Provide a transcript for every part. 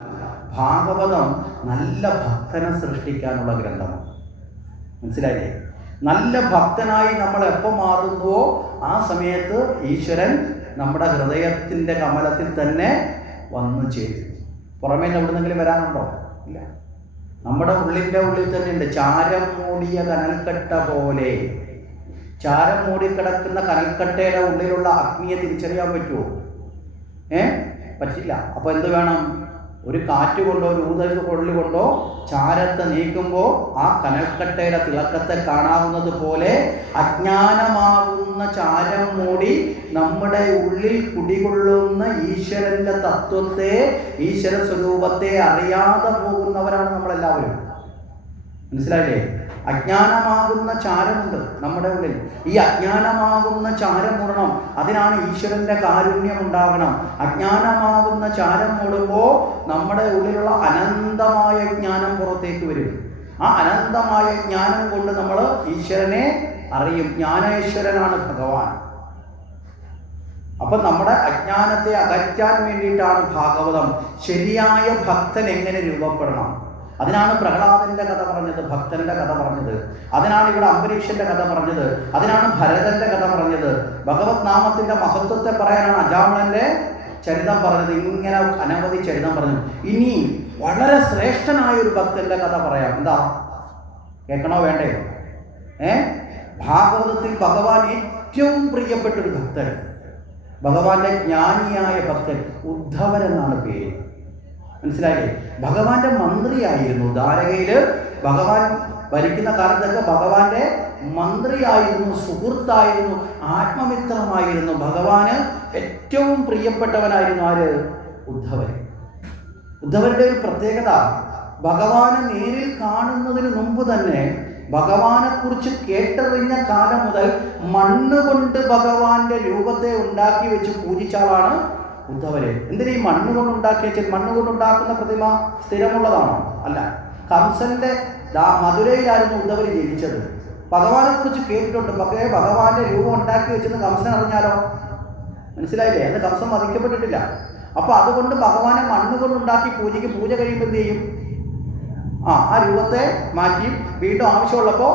ഭാഗവതം നല്ല ഭക്തനെ സൃഷ്ടിക്കാനുള്ള ഗ്രന്ഥമാണ്. മനസ്സിലായില്ലേ? നല്ല ഭക്തനായി നമ്മൾ എപ്പോൾ മാറുന്നുവോ ആ സമയത്ത് ഈശ്വരൻ നമ്മുടെ ഹൃദയത്തിൻ്റെ കമലത്തിൽ തന്നെ വന്നു ചേരും. പുറമേ എവിടുന്നെങ്കിലും വരാനുണ്ടോ? ഇല്ല. നമ്മുടെ ഉള്ളിൻ്റെ ഉള്ളിൽ തന്നെ ഉണ്ട്. ചാരം മൂടിയ കനൽക്കട്ട പോലെ, ചാരം മൂടിക്കിടക്കുന്ന കനൽക്കട്ടയുടെ ഉള്ളിലുള്ള അഗ്നിയെ തിരിച്ചറിയാൻ പറ്റുമോ? പറ്റില്ല. അപ്പോൾ എന്ത് വേണം? ഒരു കാറ്റ് കൊണ്ടോ ഒരു ഊതൽ കൊള്ളുകൊണ്ടോ ചാരത്തെ നീക്കുമ്പോൾ ആ കനൽക്കട്ടയുടെ തിളക്കത്തെ കാണാവുന്നത് പോലെ അജ്ഞാനമാകുന്ന ചാരം മൂടി നമ്മുടെ ഉള്ളിൽ കുടികൊള്ളുന്ന ഈശ്വരൻ്റെ തത്വത്തെ, ഈശ്വര സ്വരൂപത്തെ അറിയാതെ പോകുന്നവരാണ് നമ്മളെല്ലാവരും. മനസ്സിലായില്ലേ? അജ്ഞാനമാകുന്ന ചാരമുണ്ട് നമ്മുടെ ഉള്ളിൽ. ഈ അജ്ഞാനമാകുന്ന ചാരം മൂടണം. അതിനാണ് ഈശ്വരൻ്റെ കാരുണ്യം ഉണ്ടാകണം. അജ്ഞാനമാകുന്ന ചാരം മൂടുമ്പോൾ നമ്മുടെ ഉള്ളിലുള്ള അനന്തമായ ജ്ഞാനം പുറത്തേക്ക് വരും. ആ അനന്തമായ ജ്ഞാനം കൊണ്ട് നമ്മൾ ഈശ്വരനെ അറിയും. ജ്ഞാനേശ്വരനാണ് ഭഗവാൻ. അപ്പം നമ്മുടെ അജ്ഞാനത്തെ അകറ്റാൻ വേണ്ടിയിട്ടാണ് ഭാഗവതം. ശരിയായ ഭക്തൻ എങ്ങനെ രൂപപ്പെടണം, അതിനാണ് പ്രഹ്ലാദന്റെ കഥ പറഞ്ഞത്, ഭക്തന്റെ കഥ പറഞ്ഞത്. അതിനാണ് ഇവിടെ അംബരീഷന്റെ കഥ പറഞ്ഞത്. അതിനാണ് ഭരതന്റെ കഥ പറഞ്ഞത്. ഭഗവത് നാമത്തിന്റെ മഹത്വത്തെ പറയാനാണ് അജാമിളന്റെ ചരിതം പറഞ്ഞത്. ഇങ്ങനെ അനവധി ചരിതം പറഞ്ഞു. ഇനി വളരെ ശ്രേഷ്ഠനായ ഒരു ഭക്തന്റെ കഥ പറയാം. എന്താ, കേൾക്കണോ വേണ്ടയോ? ഭാഗവതത്തിൽ ഭഗവാൻ ഏറ്റവും പ്രിയപ്പെട്ടൊരു ഭക്തൻ, ഭഗവാന്റെ ജ്ഞാനിയായ ഭക്തൻ ഉദ്ധവൻ എന്നാണ് പേര്. മനസ്സിലായില്ലേ? ഭഗവാന്റെ മന്ത്രിയായിരുന്നു. ദ്വാരകയിൽ ഭഗവാൻ ഭരിക്കുന്ന കാലത്തൊക്കെ ഭഗവാന്റെ മന്ത്രിയായിരുന്നു, സുഹൃത്തായിരുന്നു, ആത്മമിത്രമായിരുന്നു. ഭഗവാന് ഏറ്റവും പ്രിയപ്പെട്ടവനായിരുന്നു ആര്? ഉദ്ധവൻ. ഉദ്ധവരുടെ ഒരു പ്രത്യേകത, ഭഗവാനെ നേരിൽ കാണുന്നതിന് മുമ്പ് തന്നെ ഭഗവാനെക്കുറിച്ച് കേട്ടറിഞ്ഞ കാലം മുതൽ മണ്ണുകൊണ്ട് ഭഗവാന്റെ രൂപത്തെ ഉണ്ടാക്കി വെച്ച് പൂജിച്ചാളാണ് ഉദ്ധവര്. എന്തിനാ ഈ മണ്ണുകൊണ്ട് ഉണ്ടാക്കിയ? മണ്ണുകൊണ്ടുണ്ടാക്കുന്ന പ്രതിമ സ്ഥിരമുള്ളതാണോ? അല്ല. കംസന്റെ മധുരയിലായിരുന്നു ഉദ്ധവര് ജനിച്ചത്. ഭഗവാനെ കുറിച്ച് കേട്ടിട്ടുണ്ട്. പക്ഷേ ഭഗവാന്റെ രൂപം ഉണ്ടാക്കി വെച്ചെന്ന് കംസൻ അറിഞ്ഞാലോ? മനസ്സിലായില്ലേ? അന്ന് കംസൻ വധിക്കപ്പെട്ടിട്ടില്ല. അപ്പൊ അതുകൊണ്ട് ഭഗവാനെ മണ്ണുകൊണ്ടുണ്ടാക്കി പൂജയ്ക്ക്, പൂജ കഴിയുമ്പോൾ എന്ത് ചെയ്യും? ആ രൂപത്തെ മാറ്റി വീണ്ടും ആവശ്യമുള്ളപ്പോൾ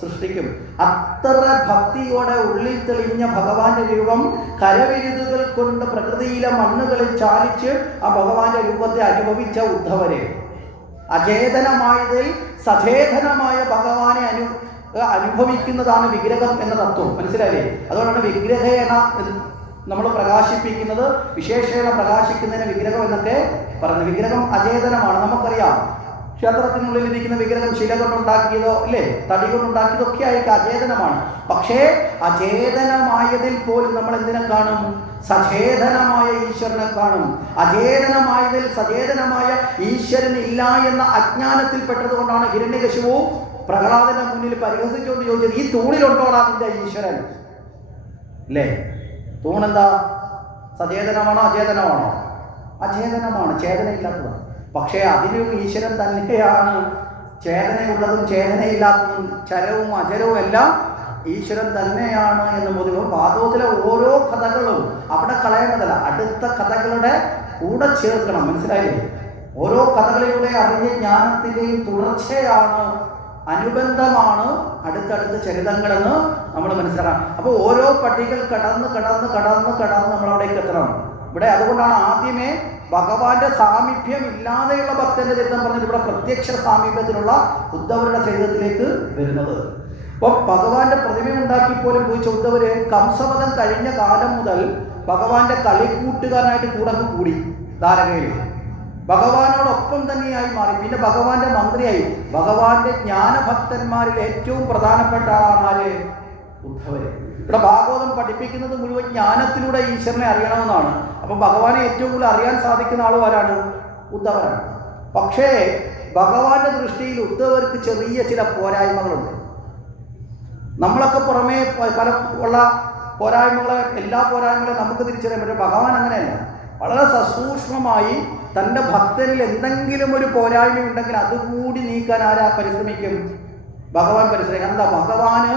സൃഷ്ടിക്കും. അത്ര ഭക്തിയോടെ ഉള്ളിൽ തെളിഞ്ഞ ഭഗവാന്റെ രൂപം കരവിരുതുകൾ കൊണ്ട് പ്രകൃതിയിലെ മണ്ണുകളിൽ ചാലിച്ച് ആ ഭഗവാന്റെ രൂപത്തെ അനുഭവിച്ച ഉദ്ധവരെ, അചേതനമായതിൽ സചേതനമായ ഭഗവാനെ അനുഭവിക്കുന്നതാണ് വിഗ്രഹം എന്ന തത്വം. മനസ്സിലായില്ലേ? അതുകൊണ്ടാണ് വിഗ്രഹേണ നമ്മൾ പ്രകാശിപ്പിക്കുന്നത്, വിശേഷേണ പ്രകാശിക്കുന്നതിന് വിഗ്രഹം എന്നൊക്കെ പറഞ്ഞു. വിഗ്രഹം അചേതനമാണ്, നമുക്കറിയാം. ക്ഷേത്രത്തിനുള്ളിൽ ഇരിക്കുന്ന വിഗ്രഹം ശില കൊണ്ടുണ്ടാക്കിയതോ ഇല്ലേ, തടി കൊണ്ടുണ്ടാക്കിയതോ ഒക്കെ ആയിരിക്കും, അചേതനമാണ്. പക്ഷേ അചേതനമായതിൽ പോലും നമ്മൾ എന്തിനെ കാണും? സചേതനമായ ഈശ്വരനെ കാണും. അചേതനമായതിൽ സചേതനമായ ഈശ്വരൻ ഇല്ല എന്ന അജ്ഞാനത്തിൽ പെട്ടതുകൊണ്ടാണ് ഹിരണ്യകശിപു പ്രഹ്ലാദന്റെ മുന്നിൽ പരിഹസിച്ചുകൊണ്ട് ചോദിച്ചത്, ഈ തൂണിലുണ്ടോടാ നിന്റെ ഈശ്വരൻ? അല്ലേ? തൂണെന്താ? സചേതനമാണോ അചേതനമാണോ? അചേതനമാണ്, ചേതനയില്ലാത്തതാണ്. പക്ഷേ അതിനും ഈശ്വരൻ തന്നെയാണ്. ചേതനയുള്ളതും ചേതനയില്ലാത്തതും ചരവും അചരവും എല്ലാം ഈശ്വരൻ തന്നെയാണ് എന്ന് ബോധ്യം. ഭാഗവതത്തിലെ ഓരോ കഥകളും അവിടെ കളയേണ്ടതല്ല, അടുത്ത കഥകളുടെ കൂടെ ചേർക്കണം. മനസ്സിലായില്ലേ? ഓരോ കഥകളിലൂടെ അറിഞ്ഞ ജ്ഞാനത്തിൻ്റെയും തുടർച്ചയാണ്, അനുബന്ധമാണ് അടുത്തടുത്ത ചരിതങ്ങളെന്ന് നമ്മൾ മനസ്സിലാക്കണം. അപ്പോൾ ഓരോ പട്ടികൾ കടന്ന് നമ്മളവിടേക്ക് എത്തണം. ഇവിടെ അതുകൊണ്ടാണ് ആദ്യമേ ഭഗവാന്റെ സാമീപ്യം ഇല്ലാതെയുള്ള ഭക്തന്റെ ചരിത്രം പറഞ്ഞത് ഇവിടെ പ്രത്യക്ഷ സാമീപ്യത്തിലുള്ള ഉദ്ധവരുടെ ചരിത്രത്തിലേക്ക് വരുന്നത്. അപ്പോൾ ഭഗവാന്റെ പ്രതിമ ഉണ്ടാക്കിപ്പോലും പൂജിച്ച ഉദ്ധവര് കംസവധം കഴിഞ്ഞ കാലം മുതൽ ഭഗവാന്റെ കളിക്കൂട്ടുകാരനായിട്ട് കൂടി ദ്വാരകയിൽ ഭഗവാനോടൊപ്പം തന്നെയായി മാറി. പിന്നെ ഭഗവാന്റെ മന്ത്രിയായി. ഭഗവാന്റെ ജ്ഞാനഭക്തന്മാരിൽ ഏറ്റവും പ്രധാനപ്പെട്ട ആളാണ് ഉദ്ധവര്. ഇവിടെ ഭാഗവതം പഠിപ്പിക്കുന്നത് മുഴുവൻ ജ്ഞാനത്തിലൂടെ ഈശ്വരനെ അറിയണമെന്നാണ്. അപ്പം ഭഗവാനെ ഏറ്റവും കൂടുതൽ അറിയാൻ സാധിക്കുന്ന ആളും ആരാണ്? ഉദ്ധവരാണ്. പക്ഷേ ഭഗവാന്റെ ദൃഷ്ടിയിൽ ഉദ്ധവർക്ക് ചെറിയ ചില പോരായ്മകളുണ്ട്. നമ്മളൊക്കെ പുറമേ പല ഉള്ള പോരായ്മകളെ, എല്ലാ പോരായ്മകളെയും നമുക്ക് തിരിച്ചറിയാൻ പറ്റും. ഭഗവാൻ അങ്ങനെയല്ല. വളരെ സസൂക്ഷ്മമായി തൻ്റെ ഭക്തനിൽ എന്തെങ്കിലും ഒരു പോരായ്മ ഉണ്ടെങ്കിൽ അതുകൂടി നീക്കാൻ ആരാ പരിശ്രമിക്കും? ഭഗവാൻ പരിശ്രമിക്കും. എന്താ? ഭഗവാന്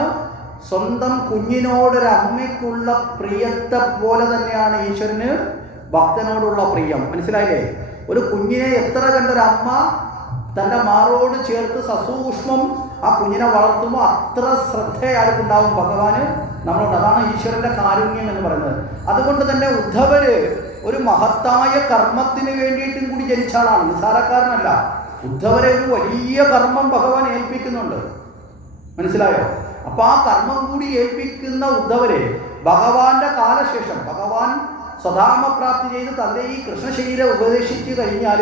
സ്വന്തം കുഞ്ഞിനോടൊരമ്മയ്ക്കുള്ള പ്രിയത്തെ പോലെ തന്നെയാണ് ഈശ്വരന് ഭക്തനോടുള്ള പ്രിയം. മനസ്സിലായില്ലേ? ഒരു കുഞ്ഞിനെ എത്ര കണ്ടൊരമ്മ തൻ്റെ മാറോട് ചേർത്ത് സസൂക്ഷ്മം ആ കുഞ്ഞിനെ വളർത്തുമ്പോൾ അത്ര ശ്രദ്ധയായിട്ടുണ്ടാവും ഭഗവാന് നമ്മളോട്. അതാണ് ഈശ്വരൻ്റെ കാരുണ്യം എന്ന് പറയുന്നത്. അതുകൊണ്ട് തന്നെ ഉദ്ധവര് ഒരു മഹത്തായ കർമ്മത്തിന് വേണ്ടിയിട്ടും കൂടി ജനിച്ച ആളാണ്, നിസ്സാരക്കാരനല്ല. ഉദ്ധവരെ ഒരു വലിയ കർമ്മം ഭഗവാൻ ഏൽപ്പിക്കുന്നുണ്ട്, മനസ്സിലായോ? അപ്പൊ ആ കർമ്മം കൂടി ഏൽപ്പിക്കുന്ന ഉദ്ധവരെ ഭഗവാന്റെ കാലശേഷം ഭഗവാൻ സ്വധാമപ്രാപ്തി ചെയ്ത് തൻ്റെ ഈ കൃഷ്ണശരീരം ഉപദേശിച്ചു കഴിഞ്ഞാൽ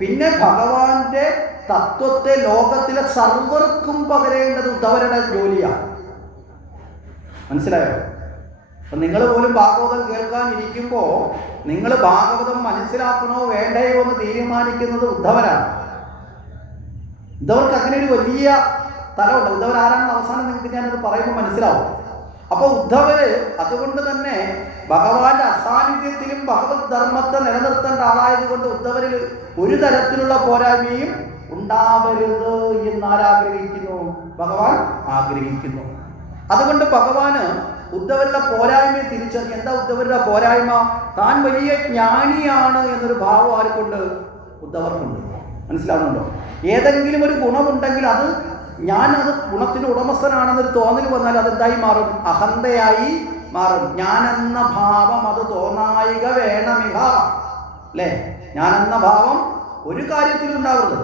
പിന്നെ ഭഗവാന്റെ തത്വത്തെ ലോകത്തിലെ സർവർക്കും പകരേണ്ടത് ഉദ്ധവരുടെ ജോലിയാണ്, മനസ്സിലായോ? അപ്പം നിങ്ങൾ പോലും ഭാഗവതം കേൾക്കാനിരിക്കുമ്പോൾ നിങ്ങൾ ഭാഗവതം മനസ്സിലാക്കണോ വേണ്ടയോ എന്ന് തീരുമാനിക്കുന്നത് ഉദ്ധവരാണ്. ഉദ്ധവർക്ക് അങ്ങനെ ഒരു വലിയ തലമുണ്ട്. ഉദ്ധവർ ആരാണെന്ന് അവസാനം നിങ്ങൾക്ക് ഞാനത് പറയുമ്പോൾ മനസ്സിലാവും. അപ്പോൾ ഉദ്ധവര് അതുകൊണ്ട് തന്നെ ഭഗവാന്റെ അസാന്നിധ്യത്തിലും ഭഗവത് ധർമ്മത്തെ നിലനിർത്തേണ്ട ആളായതുകൊണ്ട് ഉദ്ധവരിൽ ഒരു തരത്തിലുള്ള പോരായ്മയും ഉണ്ടാവരുത് എന്നാരാഗ്രഹിക്കുന്നു? ഭഗവാൻ ആഗ്രഹിക്കുന്നു. അതുകൊണ്ട് ഭഗവാന് ഉദ്ധവരുടെ പോരായ്മയെ തിരിച്ചറിഞ്ഞു. എന്താ ഉദ്ധവരുടെ പോരായ്മ? താൻ വലിയ ജ്ഞാനിയാണ് എന്നൊരു ഭാവം ആർക്കുണ്ട്? ഉദ്ധവർക്കുണ്ട്. മനസ്സിലാവുന്നുണ്ടോ? ഏതെങ്കിലും ഒരു ഗുണമുണ്ടെങ്കിൽ അത് ഞാനത് ഗുണത്തിന് ഉടമസ്ഥനാണെന്നൊരു തോന്നൽ വന്നാൽ അതെന്തായി മാറും? അഹന്തയായി മാറും. ഞാനെന്ന ഭാവം അത് തോന്നായിക വേണമിക, അല്ലേ? ഞാനെന്ന ഭാവം ഒരു കാര്യത്തിലും ഉണ്ടാവരുത്.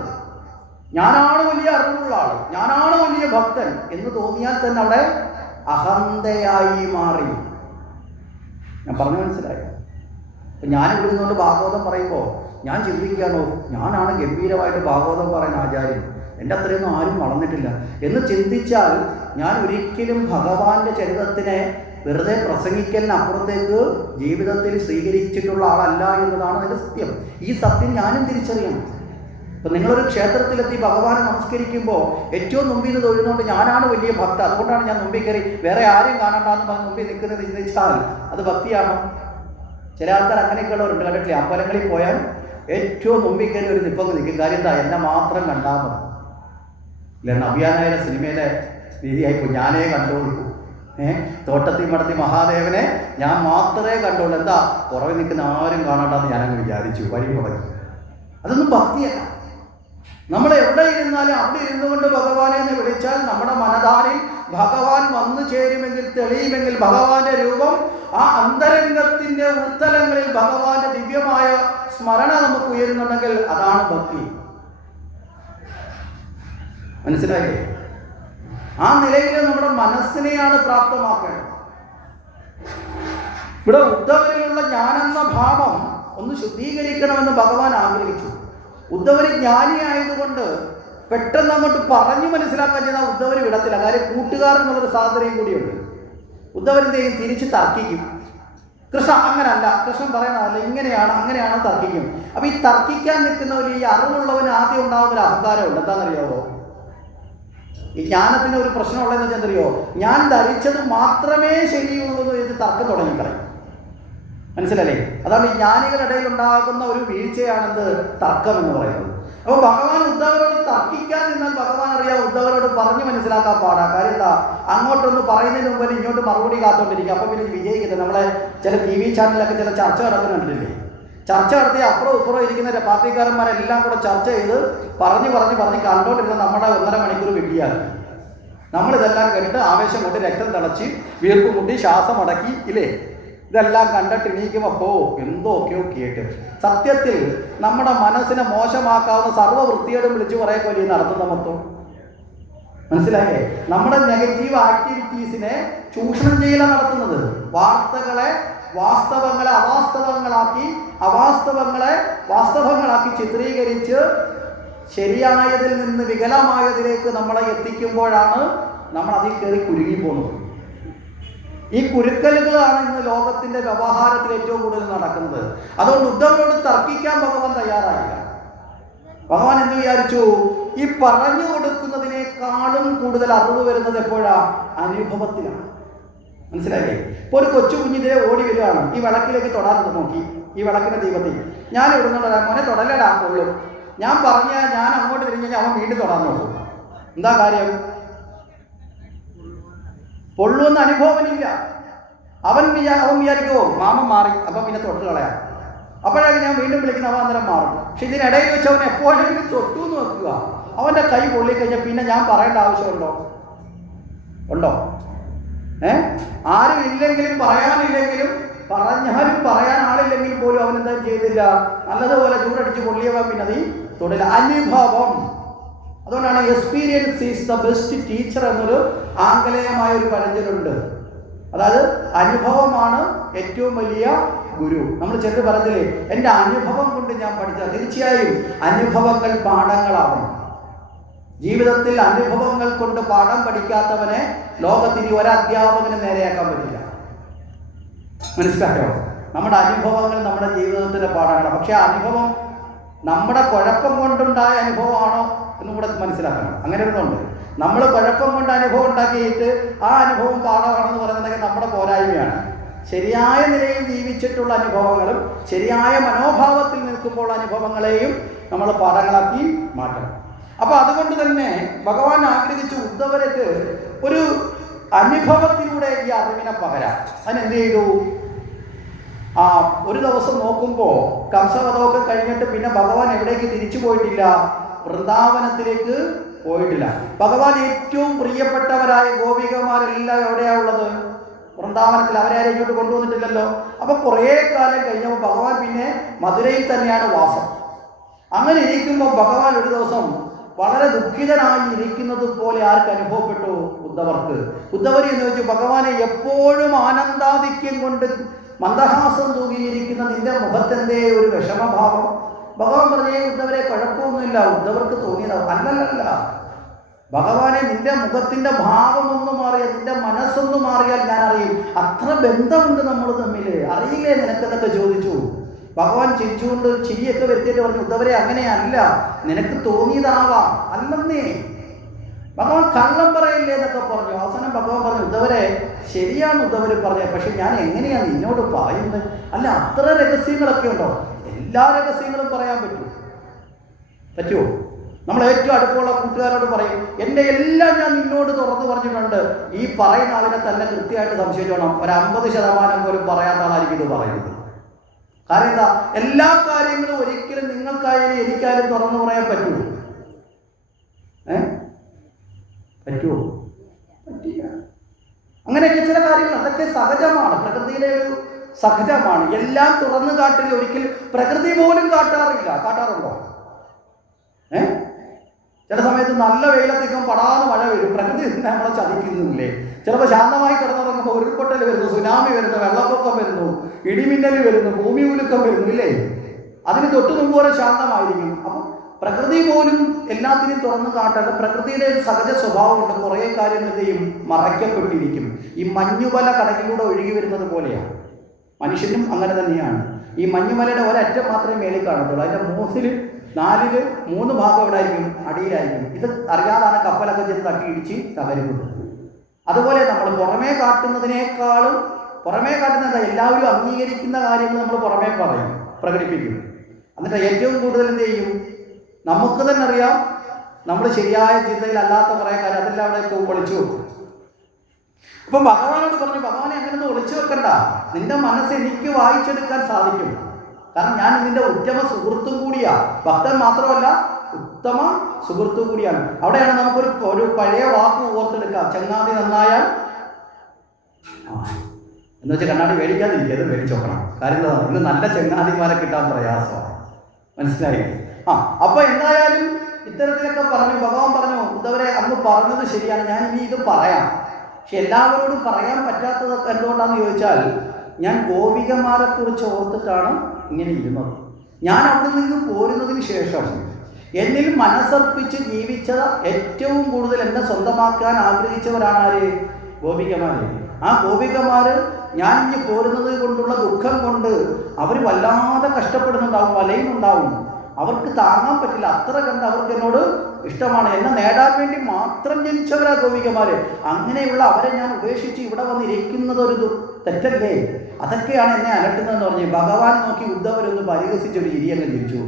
ഞാനാണ് വലിയ അറിവുള്ള ആൾ, ഞാനാണ് വലിയ ഭക്തൻ എന്ന് തോന്നിയാൽ തന്നെ അവിടെ അഹന്തയായി മാറി. ഞാൻ പറഞ്ഞു മനസ്സിലായി? ഞാനിവിടെ നിന്നുകൊണ്ട് ഭാഗവതം പറയുമ്പോൾ ഞാൻ ചിന്തിക്കുകയാണോ ഞാനാണ് ഗംഭീരമായിട്ട് ഭാഗവതം പറയുന്ന ആചാര്യൻ, എൻ്റെ അത്രയൊന്നും ആരും വളർന്നിട്ടില്ല എന്ന് ചിന്തിച്ചാൽ ഞാൻ ഒരിക്കലും ഭഗവാന്റെ ചരിത്രത്തിനെ വെറുതെ പ്രസംഗിക്കലിനപ്പുറത്തേക്ക് ജീവിതത്തിൽ സ്വീകരിച്ചിട്ടുള്ള ആളല്ല എന്നതാണ് അതിൻ്റെ സത്യം. ഈ സത്യം ഞാനും തിരിച്ചറിയണം. ഇപ്പം നിങ്ങളൊരു ക്ഷേത്രത്തിലെത്തി ഭഗവാനെ നമസ്കരിക്കുമ്പോൾ ഏറ്റവും മുമ്പിൽ നിന്ന് തൊഴുന്നുകൊണ്ട് ഞാനാണ് വലിയ ഭക്ത, അതുകൊണ്ടാണ് ഞാൻ മുമ്പിൽ കയറി വേറെ ആരും കാണണ്ടെന്ന് പറഞ്ഞ് മുമ്പിൽ നിൽക്കുന്നത് ചിന്തിച്ചാൽ അത് ഭക്തിയാണോ? ചില ആൾക്കാർ അങ്ങനെയൊക്കെയുള്ളവരുണ്ട്, കണ്ടിട്ടില്ലേ? അമ്പലങ്ങളിൽ പോയാൽ ഏറ്റവും മുമ്പിൽ കയറി ഒരു നിപ്പങ്ങ് നിൽക്കും. കാര്യം എന്താ? എന്നെ മാത്രം കണ്ടാൽ മതി. ഇല്ല, നവ്യാനായ സിനിമയിലെ രീതിയായിപ്പോൾ ഞാനേ കണ്ടോളൂ. തോട്ടത്തിൽ മടത്തി മഹാദേവനെ ഞാൻ മാത്രമേ കണ്ടോളൂ. എന്താ പുറമെ നിൽക്കുന്ന ആരും കാണണ്ടെന്ന് ഞാനങ്ങ് വിചാരിച്ചു, വഴി മുടക്കി. അതൊന്നും ഭക്തിയല്ല. നമ്മൾ എവിടെ ഇരുന്നാലും അവിടെ ഇരുന്നുകൊണ്ട് ഭഗവാനെ എന്ന് വിളിച്ചാൽ നമ്മുടെ മനധാരിൽ ഭഗവാൻ വന്നു ചേരുമെങ്കിൽ, തെളിയുമെങ്കിൽ, ഭഗവാന്റെ രൂപം ആ അന്തരംഗത്തിന്റെ ഉൾത്തലങ്ങളിൽ ഭഗവാന്റെ ദിവ്യമായ സ്മരണ നമുക്ക് ഉയരുന്നുണ്ടെങ്കിൽ അതാണ് ഭക്തി. മനസ്സിലായില്ലേ? ആ നിലയിൽ നമ്മുടെ മനസ്സിനെയാണ് പ്രാപ്തമാക്കേണ്ടത്. ഇവിടെ ഉദ്ധവരിലുള്ള ഞാനെന്ന ഭാവം ഒന്ന് ശുദ്ധീകരിക്കണമെന്ന് ഭഗവാൻ ആഗ്രഹിച്ചു. ഉദ്ധവര് ജ്ഞാനിയായതുകൊണ്ട് പെട്ടെന്ന് അങ്ങോട്ട് പറഞ്ഞു മനസ്സിലാക്കാൻ ചെയ്താൽ ഉദ്ധവര് വിടത്തില്ല. കാര്യം കൂട്ടുകാരെന്നുള്ളൊരു സാധനയും കൂടിയുണ്ട്. ഉദ്ധവരെന്തെയും തിരിച്ച് തർക്കിക്കും. കൃഷ്ണ അങ്ങനല്ല, കൃഷ്ണൻ പറയുന്നതല്ല, ഇങ്ങനെയാണ് അങ്ങനെയാണ് തർക്കിക്കും. അപ്പൊ ഈ തർക്കിക്കാൻ നിൽക്കുന്നവർ, ഈ അറിവുള്ളവന് ആദ്യം ഉണ്ടാകുന്നൊരു അഹങ്കാരമുണ്ട്. എന്താണെന്നറിയാവോ? ഈ ജ്ഞാനത്തിന് ഒരു പ്രശ്നമുള്ളതെന്ന് വെച്ചാൽ എന്തറിയോ? ഞാൻ ധരിച്ചത് മാത്രമേ ശരിയുള്ളൂ എന്ന് വെച്ച് തർക്കം തുടങ്ങിക്കളയും. മനസ്സിലല്ലേ? അതാണ് ഈ ജ്ഞാനികളുടെ ഇടയിൽ ഉണ്ടാകുന്ന ഒരു വീഴ്ചയാണെന്ത് തർക്കം എന്ന് പറയുന്നത്. അപ്പോൾ ഭഗവാൻ ഉദ്ധവരോട് തർക്കിക്കാൻ നിന്നാൽ ഭഗവാൻ അറിയാം ഉദ്ധവരോട് പറഞ്ഞു മനസ്സിലാക്കാൻ പാടാ. കാര്യം എന്താ? അങ്ങോട്ടൊന്ന് പറയുന്നതിന് മുമ്പ് ഇങ്ങോട്ട് മറുപടി കാത്തോണ്ടിരിക്കും. അപ്പം പിന്നെ വിജയിക്കുന്നത്. നമ്മളെ ചില TV ചാനലിലൊക്കെ ചില ചർച്ച നടക്കുന്നുണ്ടല്ലേ? ചർച്ച നടത്തി അപ്പുറം ഇപ്പുറം ഇരിക്കുന്ന പാർട്ടിക്കാരന്മാരെല്ലാം കൂടെ ചർച്ച ചെയ്ത് പറഞ്ഞ് കണ്ടോണ്ടിരുന്ന നമ്മുടെ 1.5 മണിക്കൂർ വിഡ്ഢിയാക്കി. നമ്മളിതെല്ലാം കേട്ട് ആവേശം കൊണ്ട് രക്തം തിളച്ച് വീർപ്പ് മുട്ടി ശ്വാസം അടക്കി, ഇല്ലേ? ഇതെല്ലാം കണ്ടിട്ട് എണീക്കുമ്പോൾ എന്തൊക്കെയോ കേട്ട് സത്യത്തിൽ നമ്മുടെ മനസ്സിനെ മോശമാക്കാവുന്ന സർവ്വവൃത്തിയോടും വിളിച്ചു കുറേ കൊല്ലി നടത്തുന്ന മൊത്തം. മനസ്സിലായേ? നമ്മുടെ നെഗറ്റീവ് ആക്ടിവിറ്റീസിനെ ചൂഷണം ചെയ്യലാണ് നടത്തുന്നത്. വാർത്തകളെ വാസ്തവങ്ങളെ അവാസ്തവങ്ങളാക്കി, അവാസ്തവങ്ങളെ വാസ്തവങ്ങളാക്കി ചിത്രീകരിച്ച് ശരിയായതിൽ നിന്ന് വികലമായതിലേക്ക് നമ്മളെ എത്തിക്കുമ്പോഴാണ് നമ്മൾ അതിൽ കയറി കുരുങ്ങി പോകുന്നത്. ഈ കുരുക്കലുകളാണ് ഇന്ന് ലോകത്തിന്റെ വ്യവഹാരത്തിൽ ഏറ്റവും കൂടുതൽ നടക്കുന്നത്. അതുകൊണ്ട് ഉദ്ധവരോട് തർക്കിക്കാൻ ഭഗവാൻ തയ്യാറായില്ല. ഭഗവാൻ എന്ത് വിചാരിച്ചു? ഈ പറഞ്ഞു കൊടുക്കുന്നതിനേക്കാളും കൂടുതൽ അറിവ് വരുന്നത് എപ്പോഴാ? അനുഭവത്തിലാണ്. മനസ്സിലായില്ലേ? ഇപ്പോൾ ഒരു കൊച്ചു കുഞ്ഞിതിരെ ഓടി വരികയാണ്, ഈ വിളക്കിലേക്ക് തൊടാൻ നോക്കി, ഈ വിളക്കിന്റെ ദീപത്തിൽ ഞാൻ ഇവിടുന്ന് മോനെ തൊടലടാ കൊള്ളും. ഞാൻ പറഞ്ഞാൽ ഞാൻ അങ്ങോട്ട് തിരിഞ്ഞു കഴിഞ്ഞാൽ അവൻ വീണ്ടും തൊടാൻ നോക്കും. എന്താ കാര്യം? പൊള്ളുന്ന അനുഭവമില്ല. അവൻ വിചാരിക്കുമോ മാമൻ മാറി, അപ്പം പിന്നെ തൊട്ട് കളയാം. അപ്പോഴാണ് ഞാൻ വീണ്ടും വിളിക്കുന്ന അവൻ അന്നേരം മാറും. പക്ഷെ ഇതിനിടയിൽ വെച്ച് അവൻ എപ്പോഴെങ്കിലും തൊട്ടു എന്ന് വെക്കുക, അവൻ്റെ കൈ പൊള്ളിക്കഴിഞ്ഞാൽ പിന്നെ ഞാൻ പറയേണ്ട ആവശ്യമുണ്ടോ? ഉണ്ടോ? ആരും ഇല്ലെങ്കിലും പറയാനില്ലെങ്കിലും പറഞ്ഞാലും പറയാൻ ആളില്ലെങ്കിൽ പോലും അവൻ എന്താ ചെയ്തില്ല, നല്ലതുപോലെ ചൂടടിച്ച് പൊള്ളിയവൻ പിന്നെ നീ തൊടില്ല. അനുഭവം. അതുകൊണ്ടാണ് experience is the best teacher എന്നൊരു ആംഗലേയമായ ഒരു പഴഞ്ചൊല്ലുണ്ട്. അതായത് അനുഭവമാണ് ഏറ്റവും വലിയ ഗുരു. നമ്മൾ ചെന്ന് പറഞ്ഞില്ലേ, എൻ്റെ അനുഭവം കൊണ്ട് ഞാൻ പഠിച്ച. തീർച്ചയായും അനുഭവങ്ങൾ പാഠങ്ങളാവണം. ജീവിതത്തിൽ അനുഭവങ്ങൾ കൊണ്ട് പാഠം പഠിക്കാത്തവനെ ലോകത്തിന് ഒരധ്യാപകന് നേരെയാക്കാൻ പറ്റില്ല. മനസ്സിലായോ? നമ്മുടെ അനുഭവങ്ങൾ നമ്മുടെ ജീവിതത്തിൻ്റെ പാഠങ്ങളാണ്. പക്ഷെ ആ അനുഭവം നമ്മുടെ കുഴപ്പം കൊണ്ടുണ്ടായ അനുഭവമാണോ എന്നും കൂടെ മനസ്സിലാക്കണം. അങ്ങനെ ഒന്നുണ്ട്. നമ്മൾ കുഴപ്പം കൊണ്ട് അനുഭവം ഉണ്ടാക്കിയിട്ട് ആ അനുഭവം പാഠമാണെന്ന് പറയുന്നുണ്ടെങ്കിൽ നമ്മുടെ പോരായ്മയാണ്. ശരിയായ നിലയിൽ ജീവിച്ചിട്ടുള്ള അനുഭവങ്ങളും ശരിയായ മനോഭാവത്തിൽ നിൽക്കുമ്പോൾ അനുഭവങ്ങളെയും നമ്മൾ പാഠങ്ങളാക്കി മാറ്റണം. അപ്പൊ അതുകൊണ്ട് തന്നെ ഭഗവാൻ ആഗ്രഹിച്ച ഉദ്ധവർക്ക് ഒരു അനുഭവത്തിലൂടെ ഈ അറിവിനെ പകരാം. അതിനെന്ത് ചെയ്തു? ഒരു ദിവസം നോക്കുമ്പോൾ കംസവധമൊക്കെ കഴിഞ്ഞിട്ട് പിന്നെ ഭഗവാൻ എവിടേക്ക് തിരിച്ചു പോയിട്ടില്ല? വൃന്ദാവനത്തിലേക്ക് പോയിട്ടില്ല. ഭഗവാൻ ഏറ്റവും പ്രിയപ്പെട്ടവരായ ഗോപികമാരെല്ലാം എവിടെയാ ഉള്ളത്? വൃന്ദാവനത്തിൽ. അവരെ ആരും ഇങ്ങോട്ട് കൊണ്ടുവന്നിട്ടില്ലല്ലോ. അപ്പൊ കുറേ കാലം കഴിഞ്ഞപ്പോൾ ഭഗവാൻ പിന്നെ മധുരയിൽ തന്നെയാണ് വാസം. അങ്ങനെ ഇരിക്കുമ്പോൾ ഭഗവാൻ ഒരു ദിവസം വളരെ ദുഃഖിതനായി ഇരിക്കുന്നത് പോലെ ആർക്ക് അനുഭവപ്പെട്ടു? ഉദ്ധവർക്ക്. ഉദ്ധവരി എന്ന് വെച്ചു, ഭഗവാനെ എപ്പോഴും ആനന്ദാധിക്യം കൊണ്ട് മന്ദഹാസം തൂകിയിരിക്കുന്ന നിന്റെ മുഖത്തെന്തേ ഒരു വിഷമഭാവം? ഭഗവാൻ പറഞ്ഞേ, ഉദ്ധവരെ കുഴപ്പമൊന്നുമില്ല. ഉദ്ധവർക്ക് തോന്നിയതാവും. അല്ലല്ല, ഭഗവാനെ നിന്റെ മുഖത്തിന്റെ ഭാവം ഒന്ന് മാറിയാൽ, നിന്റെ മനസ്സൊന്ന് മാറിയാൽ ഞാൻ അറിയും. അത്ര ബന്ധമുണ്ട് നമ്മൾ തമ്മിൽ. അറിയില്ലേ നിനക്കെന്നൊക്കെ ചോദിച്ചു. ഭഗവാൻ ചിരിച്ചുകൊണ്ട് ചിരിയൊക്കെ വരുത്തിയിട്ട് പറഞ്ഞു, ഉദ്ധവരെ അങ്ങനെയല്ല, നിനക്ക് തോന്നിയതാവാം. അല്ലെന്നേ, ഭഗവാൻ കള്ളം പറയില്ലേ എന്നൊക്കെ പറഞ്ഞു. അവസാനം ഭഗവാൻ പറഞ്ഞു, ഉദ്ധവരെ ശരിയാണ് ഉദ്ധവര് പറഞ്ഞത്, പക്ഷെ ഞാൻ എങ്ങനെയാണ് നിന്നോട് പറയുന്നത്? അല്ല, അത്ര രഹസ്യങ്ങളൊക്കെ ഉണ്ടോ? എല്ലാ രഹസ്യങ്ങളും പറയാൻ പറ്റുമോ? നമ്മൾ ഏറ്റവും അടുപ്പമുള്ള കൂട്ടുകാരോട് പറയും, എൻ്റെ എല്ലാം ഞാൻ നിന്നോട് തുറന്നു പറഞ്ഞിട്ടുണ്ട്. ഈ പറയുന്ന ആളിനെ തന്നെ കൃത്യമായിട്ട് സംശയിച്ചോണം. ഒരു 50% പോലും പറയാത്ത ആളായിരിക്കും ഇത് പറയുന്നത്. കാരണം എന്താ? എല്ലാ കാര്യങ്ങളും ഒരിക്കലും നിങ്ങൾക്കായാലും എനിക്കായാലും തുറന്നു പറയാൻ പറ്റുമോ? പറ്റുമോ? പറ്റില്ല. അങ്ങനെയൊക്കെ ചില കാര്യങ്ങൾ, അതൊക്കെ സഹജമാണ്, പ്രകൃതിയിലെ ഒരു സഹജമാണ്. എല്ലാം തുറന്നു കാട്ടിൽ ഒരിക്കലും പ്രകൃതി പോലും കാട്ടാറുണ്ടോ? ചില സമയത്ത് നല്ല വെയിലത്തേക്കും പടാന്ന് മഴ വീഴും. പ്രകൃതി നമ്മളെ ചതിക്കുന്നില്ലേ? ചിലപ്പോൾ ശാന്തമായി കിടന്നുറങ്ങുമ്പോൾ ഉരുൾപൊട്ടൽ വരുന്നു, സുനാമി വരുന്നു, വെള്ളപ്പൊക്കം വരുന്നു, ഇടിമിന്നൽ വരുന്നു, ഭൂമി ഉലുക്കം വരുന്നു, ഇല്ലേ? അതിന് തൊട്ട് മുമ്പ് വരെ ശാന്തമായിരിക്കും. അപ്പം പ്രകൃതി പോലും എല്ലാത്തിനും തുറന്നു കാട്ടാതെ പ്രകൃതിയുടെ ഒരു സഹജ സ്വഭാവമുണ്ട്. കുറേ കാര്യങ്ങൾ എന്ത് ചെയ്യും? മറയ്ക്കപ്പെട്ടിരിക്കും. ഈ മഞ്ഞുമല കടലിലൂടെ ഒഴുകി വരുന്നത് പോലെയാണ്. മനുഷ്യനും അങ്ങനെ തന്നെയാണ്. ഈ മഞ്ഞുമലയുടെ ഒരറ്റം മാത്രമേ മേലിൽ കാണത്തുള്ളൂ. അതിൻ്റെ 3 ഭാഗം ഇവിടെ ആയിരിക്കും, അടിയിലായിരിക്കും. ഇത് അറിയാതാണ് കപ്പലൊക്കെ ചെന്ന് തട്ടി ഇടിച്ച് തകരുന്നത്. അതുപോലെ നമ്മൾ പുറമേ കാട്ടുന്നതിനേക്കാളും എല്ലാവരും അംഗീകരിക്കുന്ന കാര്യങ്ങൾ നമ്മൾ പുറമേ പറയും, പ്രകടിപ്പിക്കും. എന്നിട്ട് ഏറ്റവും കൂടുതൽ എന്ത് ചെയ്യും? നമുക്ക് തന്നെ അറിയാം, നമ്മൾ ശരിയായ ചിന്തയിൽ അല്ലാത്ത കുറേ കാര്യം അതെല്ലാം അവിടെയൊക്കെ ഒളിച്ചു വെക്കും. അപ്പം ഭഗവാനോട് പറഞ്ഞു, ഭഗവാനെ അങ്ങനെയൊന്നും ഒളിച്ചു വെക്കണ്ട, നിന്റെ മനസ്സ് എനിക്ക് വായിച്ചെടുക്കാൻ സാധിക്കും. കാരണം ഞാൻ നിന്റെ ഉത്തമ സുഹൃത്തും കൂടിയാ. ഭക്തൻ മാത്രമല്ല, ഉത്തമ സുഹൃത്തു കൂടിയാണ്. അവിടെയാണ് നമുക്കൊരു പഴയ വാക്ക് ഓർത്തെടുക്കാം, ചങ്ങാതി നന്നായാൽ. എന്ന് വെച്ചാൽ കണ്ണാടി മേടിക്കാതിരിക്കുക, അത് മേടിച്ചു നോക്കണം. കാര്യം എന്താ? ഇന്ന് നല്ല ചങ്ങാതിമാരെ കിട്ടാൻ പ്രയാസമാണ്. മനസ്സിലായി? അപ്പൊ എന്തായാലും ഇത്തരത്തിലൊക്കെ പറഞ്ഞു. ഭഗവാൻ പറഞ്ഞു, ഉദ്ധവരെ അന്ന് പറഞ്ഞത് ശരിയാണ്, ഞാൻ ഇനി ഇത് പറയാം. പക്ഷെ എല്ലാവരോടും പറയാൻ പറ്റാത്തത് എന്തുകൊണ്ടാണെന്ന് ചോദിച്ചാൽ, ഞാൻ ഗോപികമാരെ കുറിച്ച് ഓർത്തിട്ടാണ് ഇങ്ങനെ ഇരുന്നത്. ഞാൻ അവിടെ നിന്ന് പോരുന്നതിന് ശേഷം എന്നിൽ മനസ്സർപ്പിച്ച് ജീവിച്ച ഏറ്റവും കൂടുതൽ എന്നെ സ്വന്തമാക്കാൻ ആഗ്രഹിച്ചവരാണ് ആര്? ഗോപികമാര്. ആ ഗോപികമാര് ഞാൻ ഇനി പോരുന്നത് കൊണ്ടുള്ള ദുഃഖം കൊണ്ട് അവർ വല്ലാതെ കഷ്ടപ്പെടുന്നുണ്ടാവും, വലയുന്നുണ്ടാവും. അവർക്ക് താങ്ങാൻ പറ്റില്ല. അത്ര കണ്ട് അവർക്ക് എന്നോട് ഇഷ്ടമാണ്. എന്നെ നേടാൻ വേണ്ടി മാത്രം ജനിച്ചവരാ ഗോപികമാര്. അങ്ങനെയുള്ള അവരെ ഞാൻ ഉപേക്ഷിച്ച് ഇവിടെ വന്നിരിക്കുന്നത് ഒരു തെറ്റല്ലേ? അതൊക്കെയാണ് എന്നെ അലട്ടുന്നതെന്ന് പറഞ്ഞ് ഭഗവാൻ നോക്കി ഉദ്ധവരൊന്ന് പരിഹസിച്ചൊരു ചിരിയങ്ങ് ചിരിച്ചു.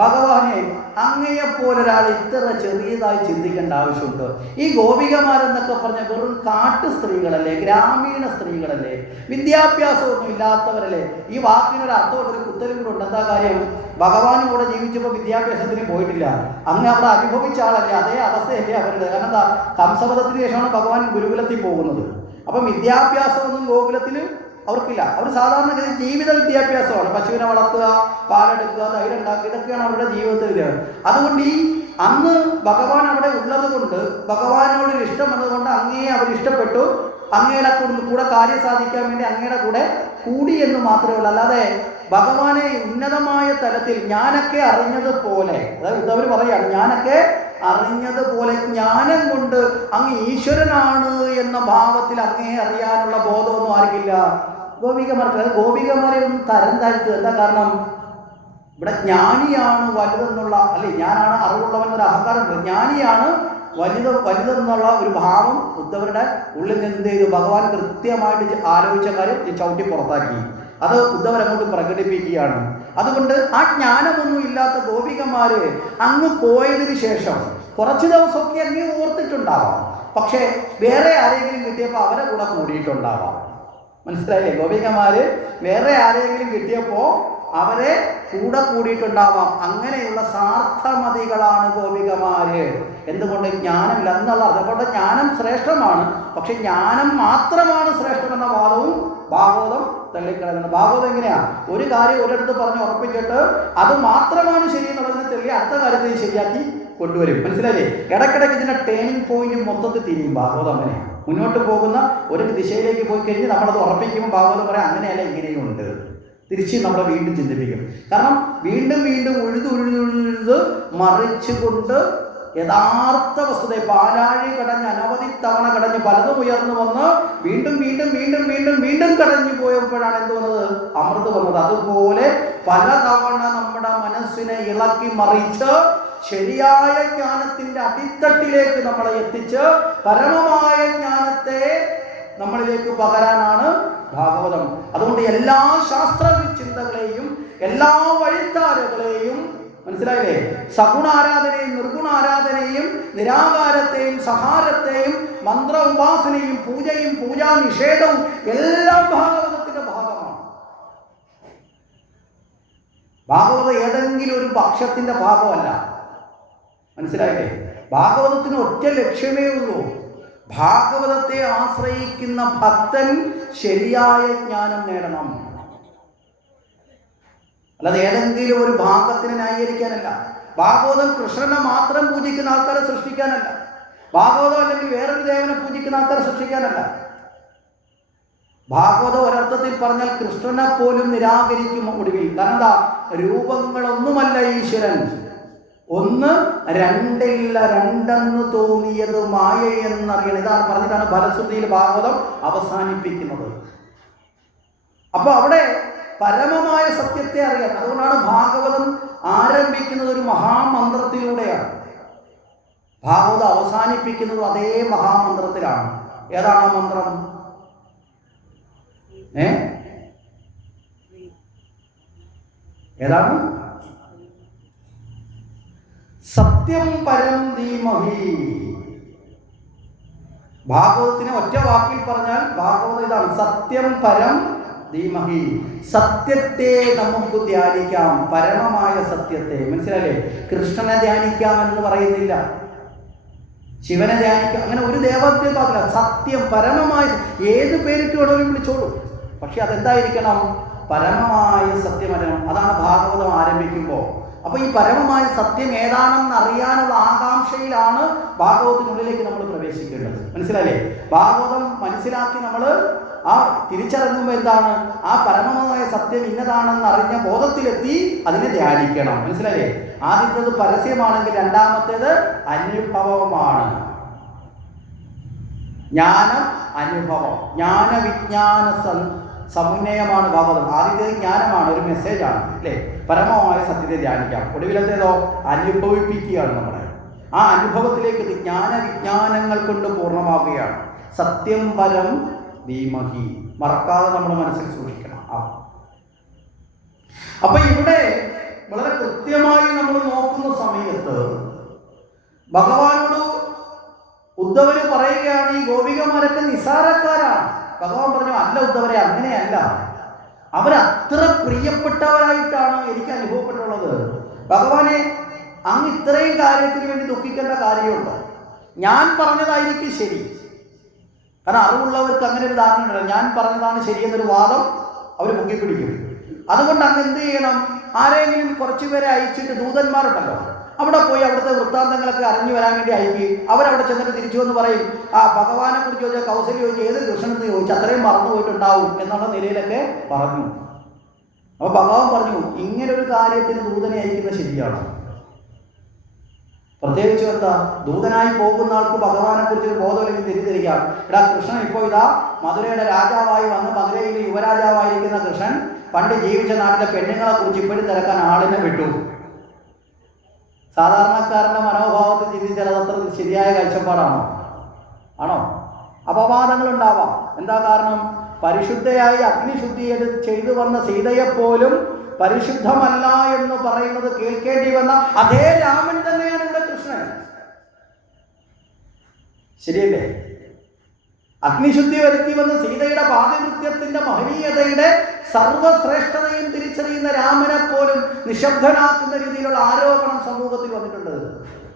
ഭഗവാനെ അങ്ങയെപ്പോലൊരാൾ ഇത്ര ചെറിയതായി ചിന്തിക്കേണ്ട ആവശ്യമുണ്ട്. ഈ ഗോപികമാരെന്നൊക്കെ പറഞ്ഞ വെറും കാട്ടു സ്ത്രീകളല്ലേ, ഗ്രാമീണ സ്ത്രീകളല്ലേ, വിദ്യാഭ്യാസമൊന്നും ഇല്ലാത്തവരല്ലേ? ഈ വാക്കിനൊരു അർത്ഥമുണ്ട്, ഒരു കുത്തലും കൂടെ ഉണ്ട്. എന്താ കാര്യം? ഭഗവാനും കൂടെ ജീവിച്ചപ്പോൾ വിദ്യാഭ്യാസത്തിന് പോയിട്ടില്ല. അങ്ങ് അവിടെ അനുഭവിച്ച ആളല്ലേ, അതേ അവസ്ഥയല്ലേ അവരുടെ. കാരണം എന്താ, കംസവധത്തിന് ശേഷമാണ് ഭഗവാൻ ഗുരുകുലത്തിൽ പോകുന്നത്. അപ്പം വിദ്യാഭ്യാസമൊന്നും ഗോകുലത്തിൽ അവർക്കില്ല. അവർ സാധാരണഗതി ജീവിത വിദ്യാഭ്യാസമാണ്. പശുവിനെ വളർത്തുക, പാലെടുക്കുക, തൈര് ഉണ്ടാക്കുക, ഇതൊക്കെയാണ് അവരുടെ ജീവിതത്തിൽ. അതുകൊണ്ട് ഈ അന്ന് ഭഗവാൻ അവിടെ ഉള്ളത് കൊണ്ട്, ഭഗവാനോട് ഇഷ്ടം വന്നതുകൊണ്ട് അങ്ങയെ അവർ ഇഷ്ടപ്പെട്ടു. അങ്ങയുടെ കൂടെ കാര്യം സാധിക്കാൻ വേണ്ടി അങ്ങയുടെ കൂടെ കൂടി എന്ന് മാത്രമേ ഉള്ളൂ. അല്ലാതെ ഭഗവാനെ ഉന്നതമായ തലത്തിൽ ഞാനൊക്കെ അറിഞ്ഞതുപോലെ, അതായത് അവർ പറയാണ്, ഞാനൊക്കെ അറിഞ്ഞതുപോലെ ജ്ഞാനം കൊണ്ട് അങ്ങ് ഈശ്വരനാണ് എന്ന ഭാവത്തിൽ അങ്ങയെ അറിയാനുള്ള ബോധമൊന്നും ആർക്കില്ല. ഗോപികമാർക്ക്. ഗോപികമാരെ ഒന്നും തരം താഴ്ത്തുക. എന്താ കാരണം? ഇവിടെ ജ്ഞാനിയാണ് വലുതെന്നുള്ള, അല്ലെ, ഞാനാണ് അറിവുള്ളവൻ എന്നൊരു അഹങ്കാരമുണ്ട്. ജ്ഞാനിയാണ് വലുതെന്നുള്ള ഒരു ഭാവം ഉദ്ധവരുടെ ഉള്ളിൽ നിന്ന് എന്ത് ചെയ്തു? ഭഗവാൻ കൃത്യമായിട്ട് ആലോചിച്ച കാര്യം ചവിട്ടി പുറത്താക്കി. അത് ഉദ്ധവരങ്ങോട്ട് പ്രകടിപ്പിക്കുകയാണ്. അതുകൊണ്ട് ആ ജ്ഞാനമൊന്നും ഇല്ലാത്ത ഗോപികമാര് അങ്ങ് പോയതിന് ശേഷം കുറച്ച് ദിവസമൊക്കെ അങ്ങ് ഓർത്തിട്ടുണ്ടാവാം. പക്ഷേ വേറെ ആരെങ്കിലും കിട്ടിയപ്പോൾ അവരെ കൂടെ കൂടിയിട്ടുണ്ടാവാം. മനസ്സിലായില്ലേ? ഗോപികമാര് വേറെ ആരെങ്കിലും കിട്ടിയപ്പോൾ അവരെ കൂടെ കൂടിയിട്ടുണ്ടാവാം. അങ്ങനെയുള്ള സാർത്ഥമതികളാണ് ഗോപികമാര്. എന്തുകൊണ്ട്? ജ്ഞാനമില്ല എന്നുള്ള അർത്ഥം. അതുകൊണ്ട് ജ്ഞാനം ശ്രേഷ്ഠമാണ്, പക്ഷെ ജ്ഞാനം മാത്രമാണ് ശ്രേഷ്ഠമെന്ന വാദവും ഭാഗവതം തള്ളിക്കളയുന്നത്. ഭാഗവതം എങ്ങനെയാ? ഒരു കാര്യം ഒരിടത്ത് പറഞ്ഞ് ഉറപ്പിച്ചിട്ട് അത് മാത്രമാണ് ശരി എന്നുള്ളതിനെ തള്ളി അടുത്ത കാര്യത്തിൽ ശരിയാക്കി കൊണ്ടുവരും. മനസ്സിലായില്ലേ? ഇടയ്ക്കിടയ്ക്ക് ഇതിന്റെ ടേണിംഗ് പോയിന്റ് മൊത്തത്തിൽ തിരിയും. ഭാഗവതം അങ്ങനെയാണ്. മുന്നോട്ട് പോകുന്ന ഒരു ദിശയിലേക്ക് പോയി കഴിഞ്ഞ് നമ്മളത് ഉറപ്പിക്കുമ്പോൾ ഭാഗവതം പറയാം അങ്ങനെയല്ല, ഇങ്ങനെയുണ്ട്. തിരിച്ച് നമ്മളെ വീണ്ടും ചിന്തിപ്പിക്കും. കാരണം വീണ്ടും വീണ്ടും ഉഴുത് മറിച്ചുകൊണ്ട് യഥാർത്ഥ വസ്തുതയെ പാലാഴി കടഞ്ഞ് അനവധി തവണ കടഞ്ഞ് പലതും ഉയർന്നു വന്ന് വീണ്ടും വീണ്ടും വീണ്ടും വീണ്ടും വീണ്ടും കടഞ്ഞു പോയപ്പോഴാണ് എന്ത് വന്നത്? അമൃത് വന്നത്. അതുപോലെ പലതവണ നമ്മുടെ മനസ്സിനെ ഇളക്കി മറിച്ച് ശരിയായ ജ്ഞാനത്തിന്റെ അടിത്തട്ടിലേക്ക് നമ്മളെ എത്തിച്ച് പരമമായ ജ്ഞാനത്തെ നമ്മളിലേക്ക് പകരാനാണ് ഭാഗവതം. അതുകൊണ്ട് എല്ലാ ശാസ്ത്ര ചിന്തകളെയും എല്ലാ വഴിത്താരകളെയും, മനസ്സിലായില്ലേ, സഗുണാരാധനയും നിർഗുണാരാധനയും നിരാകാരത്തെയും സഹാരത്തെയും മന്ത്ര ഉപാസനയും പൂജയും പൂജാ നിഷേധവും എല്ലാം ഭാഗവതത്തിന്റെ ഭാഗമാണ്. ഭാഗവതം ഏതെങ്കിലും ഒരു പക്ഷത്തിന്റെ ഭാഗമല്ല. മനസ്സിലായില്ലേ? ഭാഗവതത്തിന് ഒറ്റ ലക്ഷ്യമേ ഉള്ളൂ. ഭാഗവതത്തെ ആശ്രയിക്കുന്ന ഭക്തൻ ശരിയായ ജ്ഞാനം നേടണം. അല്ലാതെ ഏതെങ്കിലും ഒരു ഭാഗത്തിനെ ന്യായീകരിക്കാനല്ല. ഭാഗവതം കൃഷ്ണനെ മാത്രം പൂജിക്കുന്ന ആൾക്കാരെ സൃഷ്ടിക്കാനല്ല. ഭാഗവതം അല്ലെങ്കിൽ വേറൊരു ദേവനെ പൂജിക്കുന്ന ആൾക്കാരെ സൃഷ്ടിക്കാനല്ല. ഭാഗവതം ഒരർത്ഥത്തിൽ പറഞ്ഞാൽ കൃഷ്ണനെ പോലും നിരാകരിക്കും ഒടുവിൽ. കാരണം എന്താ? രൂപങ്ങളൊന്നുമല്ല ഈശ്വരൻ, ഒന്ന് രണ്ടില്ല, രണ്ടെന്ന് തോന്നിയത് മായ എന്നറിയണം. ഇതാണ് പറഞ്ഞിട്ടാണ് ഫലശ്രുതിയിൽ ഭാഗവതം അവസാനിപ്പിക്കുന്നത്. അപ്പൊ അവിടെ പരമമായ സത്യത്തെ അറിയാം. അതുകൊണ്ടാണ് ഭാഗവതം ആരംഭിക്കുന്നത് ഒരു മഹാമന്ത്രത്തിലൂടെയാണ്. ഭാഗവതം അവസാനിപ്പിക്കുന്നത് അതേ മഹാമന്ത്രത്തിലാണ്. ഏതാണ് ആ മന്ത്രം? ഏതാണ്? സത്യം പരം ധീമഹി. ഭാഗവതത്തിനെ ഒറ്റ വാക്കിൽ പറഞ്ഞാൽ ഭാഗവതം ഇതാണ്: സത്യം പരം ധീമഹി. സത്യത്തെ നമുക്ക് ധ്യാനിക്കാം, പരമമായ സത്യത്തെ. മനസ്സിലല്ലേ? കൃഷ്ണനെ ധ്യാനിക്കാം എന്ന് പറയുന്നില്ല, ശിവനെ ധ്യാനിക്കാം, അങ്ങനെ ഒരു ദേവത്തെ പാടില്ല. സത്യം, പരമമായ, ഏത് പേരിട്ട് വേണമെങ്കിലും വിളിച്ചോളൂ. പക്ഷെ അതെന്തായിരിക്കണം? പരമമായ സത്യമരണം. അതാണ് ഭാഗവതം ആരംഭിക്കുമ്പോൾ. അപ്പൊ ഈ പരമമായ സത്യം ഏതാണെന്ന് അറിയാനുള്ള ആകാംക്ഷയിലാണ് ഭാഗവതത്തിനുള്ളിലേക്ക് നമ്മൾ പ്രവേശിക്കേണ്ടത്. മനസ്സിലായില്ലേ? ഭാഗവതം മനസ്സിലാക്കി നമ്മൾ ആ തിരിച്ചറിഞ്ഞുമ്പോൾ എന്താണ്? ആ പരമമായ സത്യം ഇന്നതാണെന്ന് അറിഞ്ഞ ബോധത്തിലെത്തി അതിനെ ധ്യാനിക്കണം. മനസ്സിലായില്ലേ? ആദ്യത്തേത് പരസ്യമാണെങ്കിൽ രണ്ടാമത്തേത് അനുഭവമാണ്. ജ്ഞാനം, അനുഭവം, ജ്ഞാന വിജ്ഞാന സമുന്നയമാണ് ഭാഗവതം. ആദ്യത്തേത് ജ്ഞാനമാണ്, ഒരു മെസ്സേജാണ്, അല്ലേ? പരമമായ സത്യത്തെ ധ്യാനിക്കാം. ഒടുവിലത്തേതോ അനുഭവിപ്പിക്കുകയാണ് നമ്മളെ. ആ അനുഭവത്തിലേക്ക് ജ്ഞാന വിജ്ഞാനങ്ങൾ കൊണ്ട് പൂർണ്ണമാവുകയാണ്. സത്യം പരം ധീമഹി. മറക്കാതെ നമ്മുടെ മനസ്സിൽ സൂക്ഷിക്കണം. അപ്പൊ ഇവിടെ വളരെ കൃത്യമായി നമ്മൾ നോക്കുന്ന സമയത്ത് ഭഗവാനോട് ഉദ്ധവര് പറയുകയാണ്, ഈ ഗോപികമാരൊക്കെ നിസാരക്കാരാണ്. ഭഗവാൻ പറഞ്ഞു, അല്ല ഉദ്ധവരെ, അങ്ങനെയല്ല, അവരത്ര പ്രിയപ്പെട്ടവരായിട്ടാണ് എനിക്ക് അനുഭവപ്പെട്ടുള്ളത്. ഭഗവാനെ, അങ്ങ് ഇത്രയും കാര്യത്തിന് വേണ്ടി ദുഃഖിക്കേണ്ട കാര്യമുണ്ടോ? ഞാൻ പറഞ്ഞതായിരിക്കും ശരി. കാരണം അറിവുള്ളവർക്ക് അങ്ങനെ ഒരു ധാരണ ഉണ്ടല്ലോ, ഞാൻ പറഞ്ഞതാണ് ശരിയെന്നൊരു വാദം അവർ പൊക്കിപ്പിടിക്കും. അതുകൊണ്ട് അങ്ങ് എന്ത് ചെയ്യണം, ആരെങ്കിലും കുറച്ചുപേരെ അയച്ചിട്ട്, ദൂതന്മാരുണ്ടല്ലോ, അവിടെ പോയി അവിടുത്തെ വൃത്താന്തങ്ങളൊക്കെ അറിഞ്ഞു വരാൻ വേണ്ടി അയക്കുകയും അവരവിടെ ചെന്നിട്ട് തിരിച്ചു വന്ന് പറയും, ആ ഭഗവാനെ കുറിച്ച് ചോദിച്ചാൽ കൗസല്യ ചോദിച്ചാൽ ഏത് കൃഷ്ണനെന്ന് ചോദിച്ചാൽ അത്രയും മറന്നു പോയിട്ടുണ്ടാവും എന്നുള്ള നിലയിലൊക്കെ പറഞ്ഞു. അപ്പൊ ഭഗവാൻ പറഞ്ഞു, ഇങ്ങനൊരു കാര്യത്തിന് ദൂതനെ അയക്കുന്നത് ശരിയാണ്. പ്രത്യേകിച്ച് എന്താ, ദൂതനായി പോകുന്ന ആൾക്ക് ഭഗവാനെ കുറിച്ചൊരു ബോധമില്ലെങ്കിൽ തിരിച്ചറിയാം. എടാ, കൃഷ്ണൻ ഇപ്പോൾ ഇതാ മധുരയുടെ രാജാവായി വന്ന് മധുരയിലെ യുവരാജാവായിരിക്കുന്ന കൃഷ്ണൻ പണ്ട് ജീവിച്ച നാട്ടിലെ പെണ്ണുങ്ങളെ കുറിച്ച് ഇപ്പോഴും തിരക്കാൻ ആളിനെ വിട്ടു. സാധാരണക്കാരന്റെ മനോഭാവത്തിൽ ചിന്തിച്ചാൽ അതത്ര ശരിയായ കാഴ്ചപ്പാടാണോ? ആണോ? അപവാദങ്ങൾ ഉണ്ടാവാം. എന്താ കാരണം? പരിശുദ്ധയായി അഗ്നിശുദ്ധി ചെയ്തു വന്ന സീതയെപ്പോലും പരിശുദ്ധമല്ല എന്ന് പറയുന്നത് കേൾക്കേണ്ടി വന്ന അതേ രാമൻ തന്നെയാണ് ഇവിടെ കൃഷ്ണൻ. ശരിയല്ലേ? അഗ്നിശുദ്ധി വരുത്തി വന്ന സീതയുടെ പാതിവൃത്യത്തിന്റെ മഹനീയതയുടെ സർവശ്രേഷ്ഠതയും തിരിച്ചറിയുന്ന രാമനെ പോലും നിശബ്ദനാക്കുന്ന രീതിയിലുള്ള ആരോപണം സമൂഹത്തിൽ വന്നിട്ടുണ്ട്.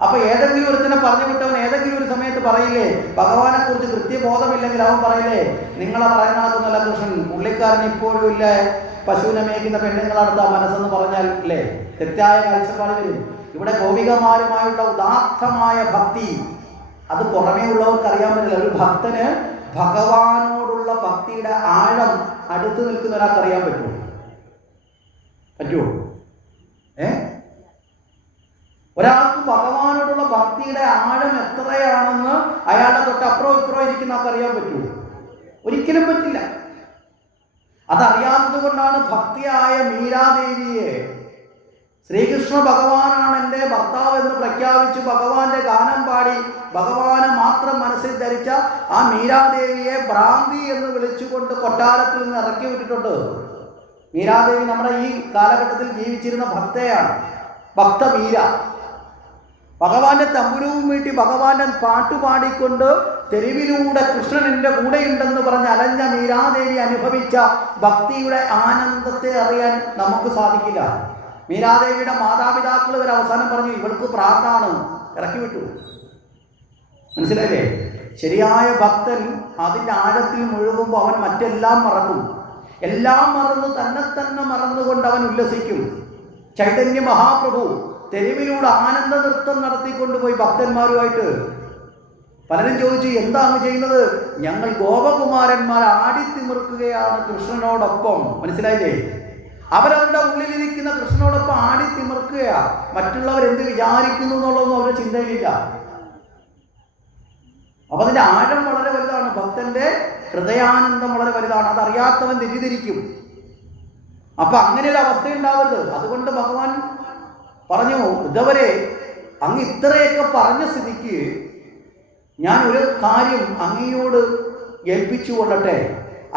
അപ്പൊ ഏതെങ്കിലും ഒരുത്തിനെ പറഞ്ഞു വിട്ടവൻ ഏതെങ്കിലും ഒരു സമയത്ത് പറയില്ലേ, ഭഗവാനെ കുറിച്ച് കൃത്യബോധമില്ലെങ്കിൽ അവൻ പറയില്ലേ, നിങ്ങളെ പറയുന്ന നടക്കുന്നല്ല കൃഷ്ണൻ, പുള്ളിക്കാരൻ ഇപ്പോഴും ഇല്ലേ പശുവിനെ മേയ്ക്കുന്ന പെണ്ണുങ്ങളടുത്ത മനസ്സെന്ന് പറഞ്ഞാൽ ഇല്ലേ തെറ്റായ കാഴ്ചപ്പാട് വരും. ഇവിടെ ഗോപികമാരുമായുള്ള ഉദാത്തമായ ഭക്തി അത് പുറമേ ഉള്ളവർക്ക് അറിയാൻ പറ്റില്ല. ഒരു ഭക്തന് ഭഗവാനോടുള്ള ഭക്തിയുടെ ആഴം അടുത്ത് നിൽക്കുന്ന ഒരാൾക്ക് അറിയാൻ പറ്റുമോ? ഒരാൾക്ക് ഭഗവാനോടുള്ള ഭക്തിയുടെ ആഴം എത്രയാണെന്ന് അയാളുടെ തൊട്ടപ്പുറം ഇപ്പുറം ഇരിക്കുന്ന ആൾക്ക് അറിയാൻ പറ്റുമോ? ഒരിക്കലും പറ്റില്ല. അതറിയാത്തത് കൊണ്ടാണ് ഭക്തിയായ മീരാദേവിയെ ശ്രീകൃഷ്ണ ഭഗവാനാണ് എൻ്റെ ഭർത്താവ് എന്ന് പ്രഖ്യാപിച്ച് ഭഗവാന്റെ ഗാനം പാടി ഭഗവാനെ മാത്രം മനസ്സിൽ ധരിച്ച ആ മീരാദേവിയെ ഭ്രാന്തി എന്ന് വിളിച്ചുകൊണ്ട് കൊട്ടാരത്തിൽ നിന്ന് ഇറക്കി വിട്ടിട്ടുണ്ട്. മീരാദേവി നമ്മുടെ ഈ കാലഘട്ടത്തിൽ ജീവിച്ചിരുന്ന ഭക്തയാണ്, ഭക്തമീര. ഭഗവാന്റെ തമ്പുരവും വീട്ടി ഭഗവാന്റെ പാട്ടുപാടിക്കൊണ്ട് തെരുവിലൂടെ കൃഷ്ണൻ എൻ്റെ കൂടെയുണ്ടെന്ന് പറഞ്ഞ് അലഞ്ഞ മീരാദേവി അനുഭവിച്ച ഭക്തിയുടെ ആനന്ദത്തെ അറിയാൻ നമുക്ക് സാധിക്കില്ല. മീരാദേവിയുടെ മാതാപിതാക്കൾ ഒരു അവസാനം പറഞ്ഞു, ഇവൾക്ക് പ്രാർത്ഥാണ്, ഇറക്കി വിട്ടു. മനസ്സിലായില്ലേ? ശരിയായ ഭക്തൻ അതിൻ്റെ ആഴത്തിൽ മുഴുകുമ്പോൾ അവൻ മറ്റെല്ലാം മറക്കും. എല്ലാം മറന്ന് തന്നെ മറന്നുകൊണ്ട് അവൻ ഉല്ലസിക്കും. ചൈതന്യ മഹാപ്രഭു തെരുവിലൂടെ ആനന്ദ നൃത്തം നടത്തിക്കൊണ്ടുപോയി ഭക്തന്മാരുമായിട്ട്. പലരും ചോദിച്ചു, എന്താണ് ചെയ്യുന്നത്? ഞങ്ങൾ ഗോപകുമാരന്മാർ ആടിത്തിമിർക്കുകയാണ് കൃഷ്ണനോടൊപ്പം. മനസ്സിലായില്ലേ? അവരവരുടെ ഉള്ളിലിരിക്കുന്ന കൃഷ്ണനോടൊപ്പം ആടിത്തിമിർക്കുകയാ. മറ്റുള്ളവർ എന്ത് വിചാരിക്കുന്നു എന്നുള്ളതൊന്നും അവരുടെ ചിന്തയിലില്ല. അപ്പൊ അതിന്റെ ആഴം വളരെ വലുതാണ്. ഭക്തന്റെ ഹൃദയാനന്ദം വളരെ വലുതാണ്. അതറിയാത്തവൻ തെറ്റിദ്ധരിക്കും. അപ്പൊ അങ്ങനെ ഒരു അവസ്ഥ ഉണ്ടാവരുത്. അതുകൊണ്ട് ഭഗവാൻ പറഞ്ഞു, ഉദ്ധവരെ, അങ്ങ് ഇത്രയൊക്കെ പറഞ്ഞ സ്ഥിതിക്ക് ഞാൻ ഒരു കാര്യം അങ്ങയോട് ഏൽപ്പിച്ചു കൊള്ളട്ടെ.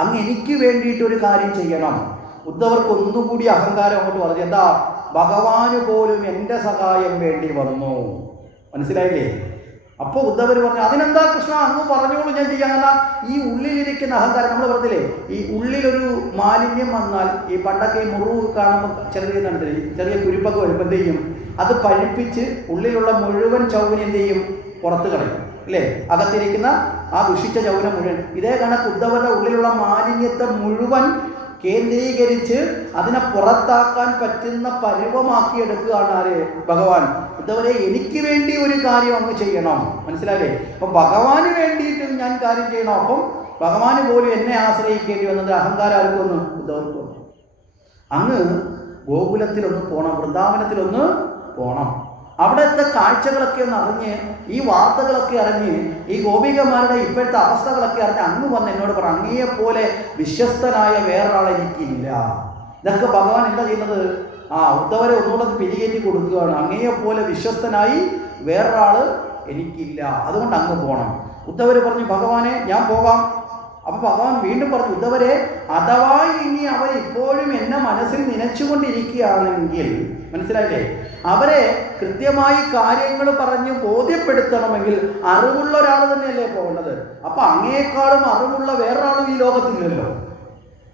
അങ്ങ് എനിക്ക് വേണ്ടിയിട്ടൊരു കാര്യം ചെയ്യണം. ഉദ്ധവർക്ക് ഒന്നുകൂടി അഹങ്കാരം അങ്ങോട്ട് പറഞ്ഞു. എന്താ? ഭഗവാന് പോലും എൻ്റെ സഹായം വേണ്ടി വന്നു. മനസ്സിലായില്ലേ? അപ്പോൾ ഉദ്ധവർ പറഞ്ഞു, അതിനെന്താ കൃഷ്ണ, അങ്ങ് പറഞ്ഞോളൂ, ഞാൻ ചെയ്യാൻ. ഈ ഉള്ളിലിരിക്കുന്ന അഹങ്കാരം, നമ്മൾ പറഞ്ഞില്ലേ, ഈ ഉള്ളിലൊരു മാലിന്യം വന്നാൽ, ഈ പണ്ടൊക്കെ ഈ മുറിവ് കാണുമ്പോൾ ചെറിയ കുരുപ്പൊക്കെ വരുമ്പോൾ എന്ത് ചെയ്യും? അത് പഴിപ്പിച്ച് ഉള്ളിലുള്ള മുഴുവൻ ചൗവ്വനെ എന്ത് ചെയ്യും? പുറത്ത് കളയും, അല്ലേ? അകത്തിരിക്കുന്ന ആ ദുഷിച്ച ചൗവ്വനെ മുഴുവൻ. ഇതേ കണക്ക് ഉദ്ധവരുടെ ഉള്ളിലുള്ള മാലിന്യത്തെ മുഴുവൻ കേന്ദ്രീകരിച്ച് അതിനെ പുറത്താക്കാൻ പറ്റുന്ന പരുവമാക്കിയെടുക്കുകയാണ് ആര്? ഭഗവാൻ. ഉദ്ധവരെ, എനിക്ക് വേണ്ടി ഒരു കാര്യം അങ്ങ് ചെയ്യണം. മനസ്സിലായില്ലേ? അപ്പം ഭഗവാന് വേണ്ടിയിട്ട് ഞാൻ കാര്യം ചെയ്യണം. അപ്പം ഭഗവാന് പോലും എന്നെ ആശ്രയിക്കേണ്ടി വന്നത് അഹങ്കാരം ആർക്കും ഒന്ന് ഉദ്ധവർക്ക് വന്നു. അങ്ങ് ഗോകുലത്തിലൊന്ന് പോകണം, വൃന്ദാവനത്തിലൊന്ന് പോകണം. അവിടുത്തെ കാഴ്ചകളൊക്കെ ഒന്ന് അറിഞ്ഞ്, ഈ വാർത്തകളൊക്കെ അറിഞ്ഞ്, ഈ ഗോപികമാരുടെ ഇപ്പോഴത്തെ അവസ്ഥകളൊക്കെ അറിഞ്ഞ് അങ്ങ് വന്ന് എന്നോട് പറ, അങ്ങയെപ്പോലെ വിശ്വസ്തനായ വേറൊരാളെ എനിക്കില്ല. ഇതൊക്കെ ഭഗവാൻ എന്താ ചെയ്യുന്നത്? ഉദ്ധവരെ ഒന്നുകൂടെ പിരികേറ്റി കൊടുക്കുകയാണ്. അങ്ങയെപ്പോലെ വിശ്വസ്തനായി വേറൊരാൾ എനിക്കില്ല, അതുകൊണ്ട് അങ്ങ് പോകണം. ഉദ്ധവർ പറഞ്ഞു, ഭഗവാനെ, ഞാൻ പോകാം. അപ്പോൾ ഭഗവാൻ വീണ്ടും പറഞ്ഞു, ഉദ്ധവരെ, അഥവാ ഇനി അവർ ഇപ്പോഴും എന്നെ മനസ്സിൽ നനച്ചുകൊണ്ടിരിക്കുകയാണെങ്കിൽ മനസ്സിലായില്ലേ? അവരെ കൃത്യമായി കാര്യങ്ങൾ പറഞ്ഞ് ബോധ്യപ്പെടുത്തണമെങ്കിൽ അറിവുള്ള ഒരാൾ തന്നെയല്ലേ പോകേണ്ടത്. അപ്പൊ അങ്ങേക്കാളും അറിവുള്ള വേറൊരാളും ഈ ലോകത്തില്ലല്ലോ.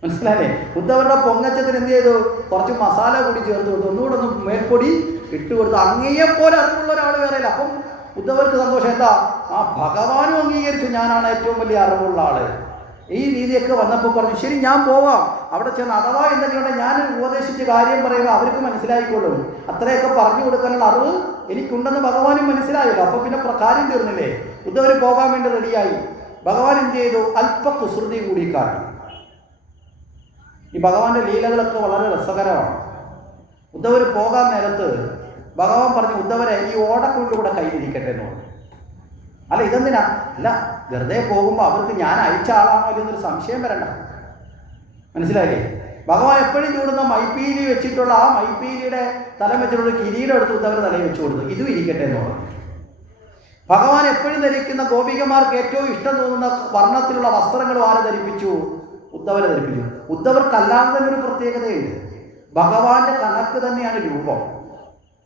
മനസ്സിലായില്ലേ? ഉദ്ധവരുടെ പൊങ്ങച്ചത്തിന് എന്ത് ചെയ്തു? കുറച്ച് മസാല കൂടി ചേർത്ത് കൊടുത്തു, ഒന്നുകൂടെ ഒന്ന് മേൽപ്പൊടി ഇട്ടുകൊടുത്തു. അങ്ങേയെപ്പോലെ അറിവുള്ള ഒരാൾ വേറെയില്ല. അപ്പം ഉദ്ധവർക്ക് സന്തോഷം. എന്താ? ആ ഭഗവാനും അംഗീകരിച്ചു ഞാനാണ് ഏറ്റവും വലിയ അറിവുള്ള ആള്. ഈ രീതിയൊക്കെ വന്നപ്പോൾ പറഞ്ഞു, ശരി ഞാൻ പോവാം. അവിടെ ചെന്ന് അഥവാ എന്തെങ്കിലും ഉണ്ടെങ്കിൽ ഞാൻ ഉപദേശിച്ച് കാര്യം പറയുമ്പോൾ അവർക്ക് മനസ്സിലായിക്കൊള്ളും. അത്രയൊക്കെ പറഞ്ഞു കൊടുക്കാനുള്ള അറിവ് എനിക്കുണ്ടെന്ന് ഭഗവാനും മനസ്സിലായല്ലോ. അപ്പൊ പിന്നെ കാര്യം തീർന്നില്ലേ? ഉദ്ധവർ പോകാൻ വേണ്ടി റെഡിയായി. ഭഗവാൻ എന്ത് ചെയ്തു? അല്പ കുസൃതി കൂടി കാട്ടി. ഈ ഭഗവാന്റെ ലീലകളൊക്കെ വളരെ രസകരമാണ്. ഉദ്ധവർ പോകാൻ നേരത്ത് ഭഗവാൻ പറഞ്ഞു, ഉദ്ധവരെ ഈ ഓടക്കുള്ളിലൂടെ കയ്യിലിരിക്കട്ടെ എന്ന് പറഞ്ഞു. അല്ല ഇതെന്തിനാ? അല്ല വെറുതെ പോകുമ്പോൾ അവർക്ക് ഞാൻ അയച്ച ആളാണോ എന്നൊരു സംശയം വരണ്ട. മനസ്സിലായില്ലേ? ഭഗവാൻ എപ്പോഴും ചൂടുന്ന മൈപ്പീലി വെച്ചിട്ടുള്ള ആ മൈപ്പീലിയുടെ തലം വെച്ചിട്ടുള്ള കിരീടം എടുത്ത് ഉദ്ധവർ തലയിൽ വെച്ചു കൊടുത്തു. ഇതും ഇരിക്കട്ടെ എന്ന് പറഞ്ഞു. ഭഗവാൻ എപ്പോഴും ധരിക്കുന്ന ഗോപികമാർക്ക് ഏറ്റവും ഇഷ്ടം തോന്നുന്ന വർണ്ണത്തിലുള്ള വസ്ത്രങ്ങൾ ആരെ ധരിപ്പിച്ചു? ഉദ്ധവരെ ധരിപ്പിച്ചു. ഉദ്ധവർക്കല്ലാതെ തന്നെ ഒരു പ്രത്യേകതയുണ്ട്. ഭഗവാന്റെ കണക്ക് തന്നെയാണ് രൂപം.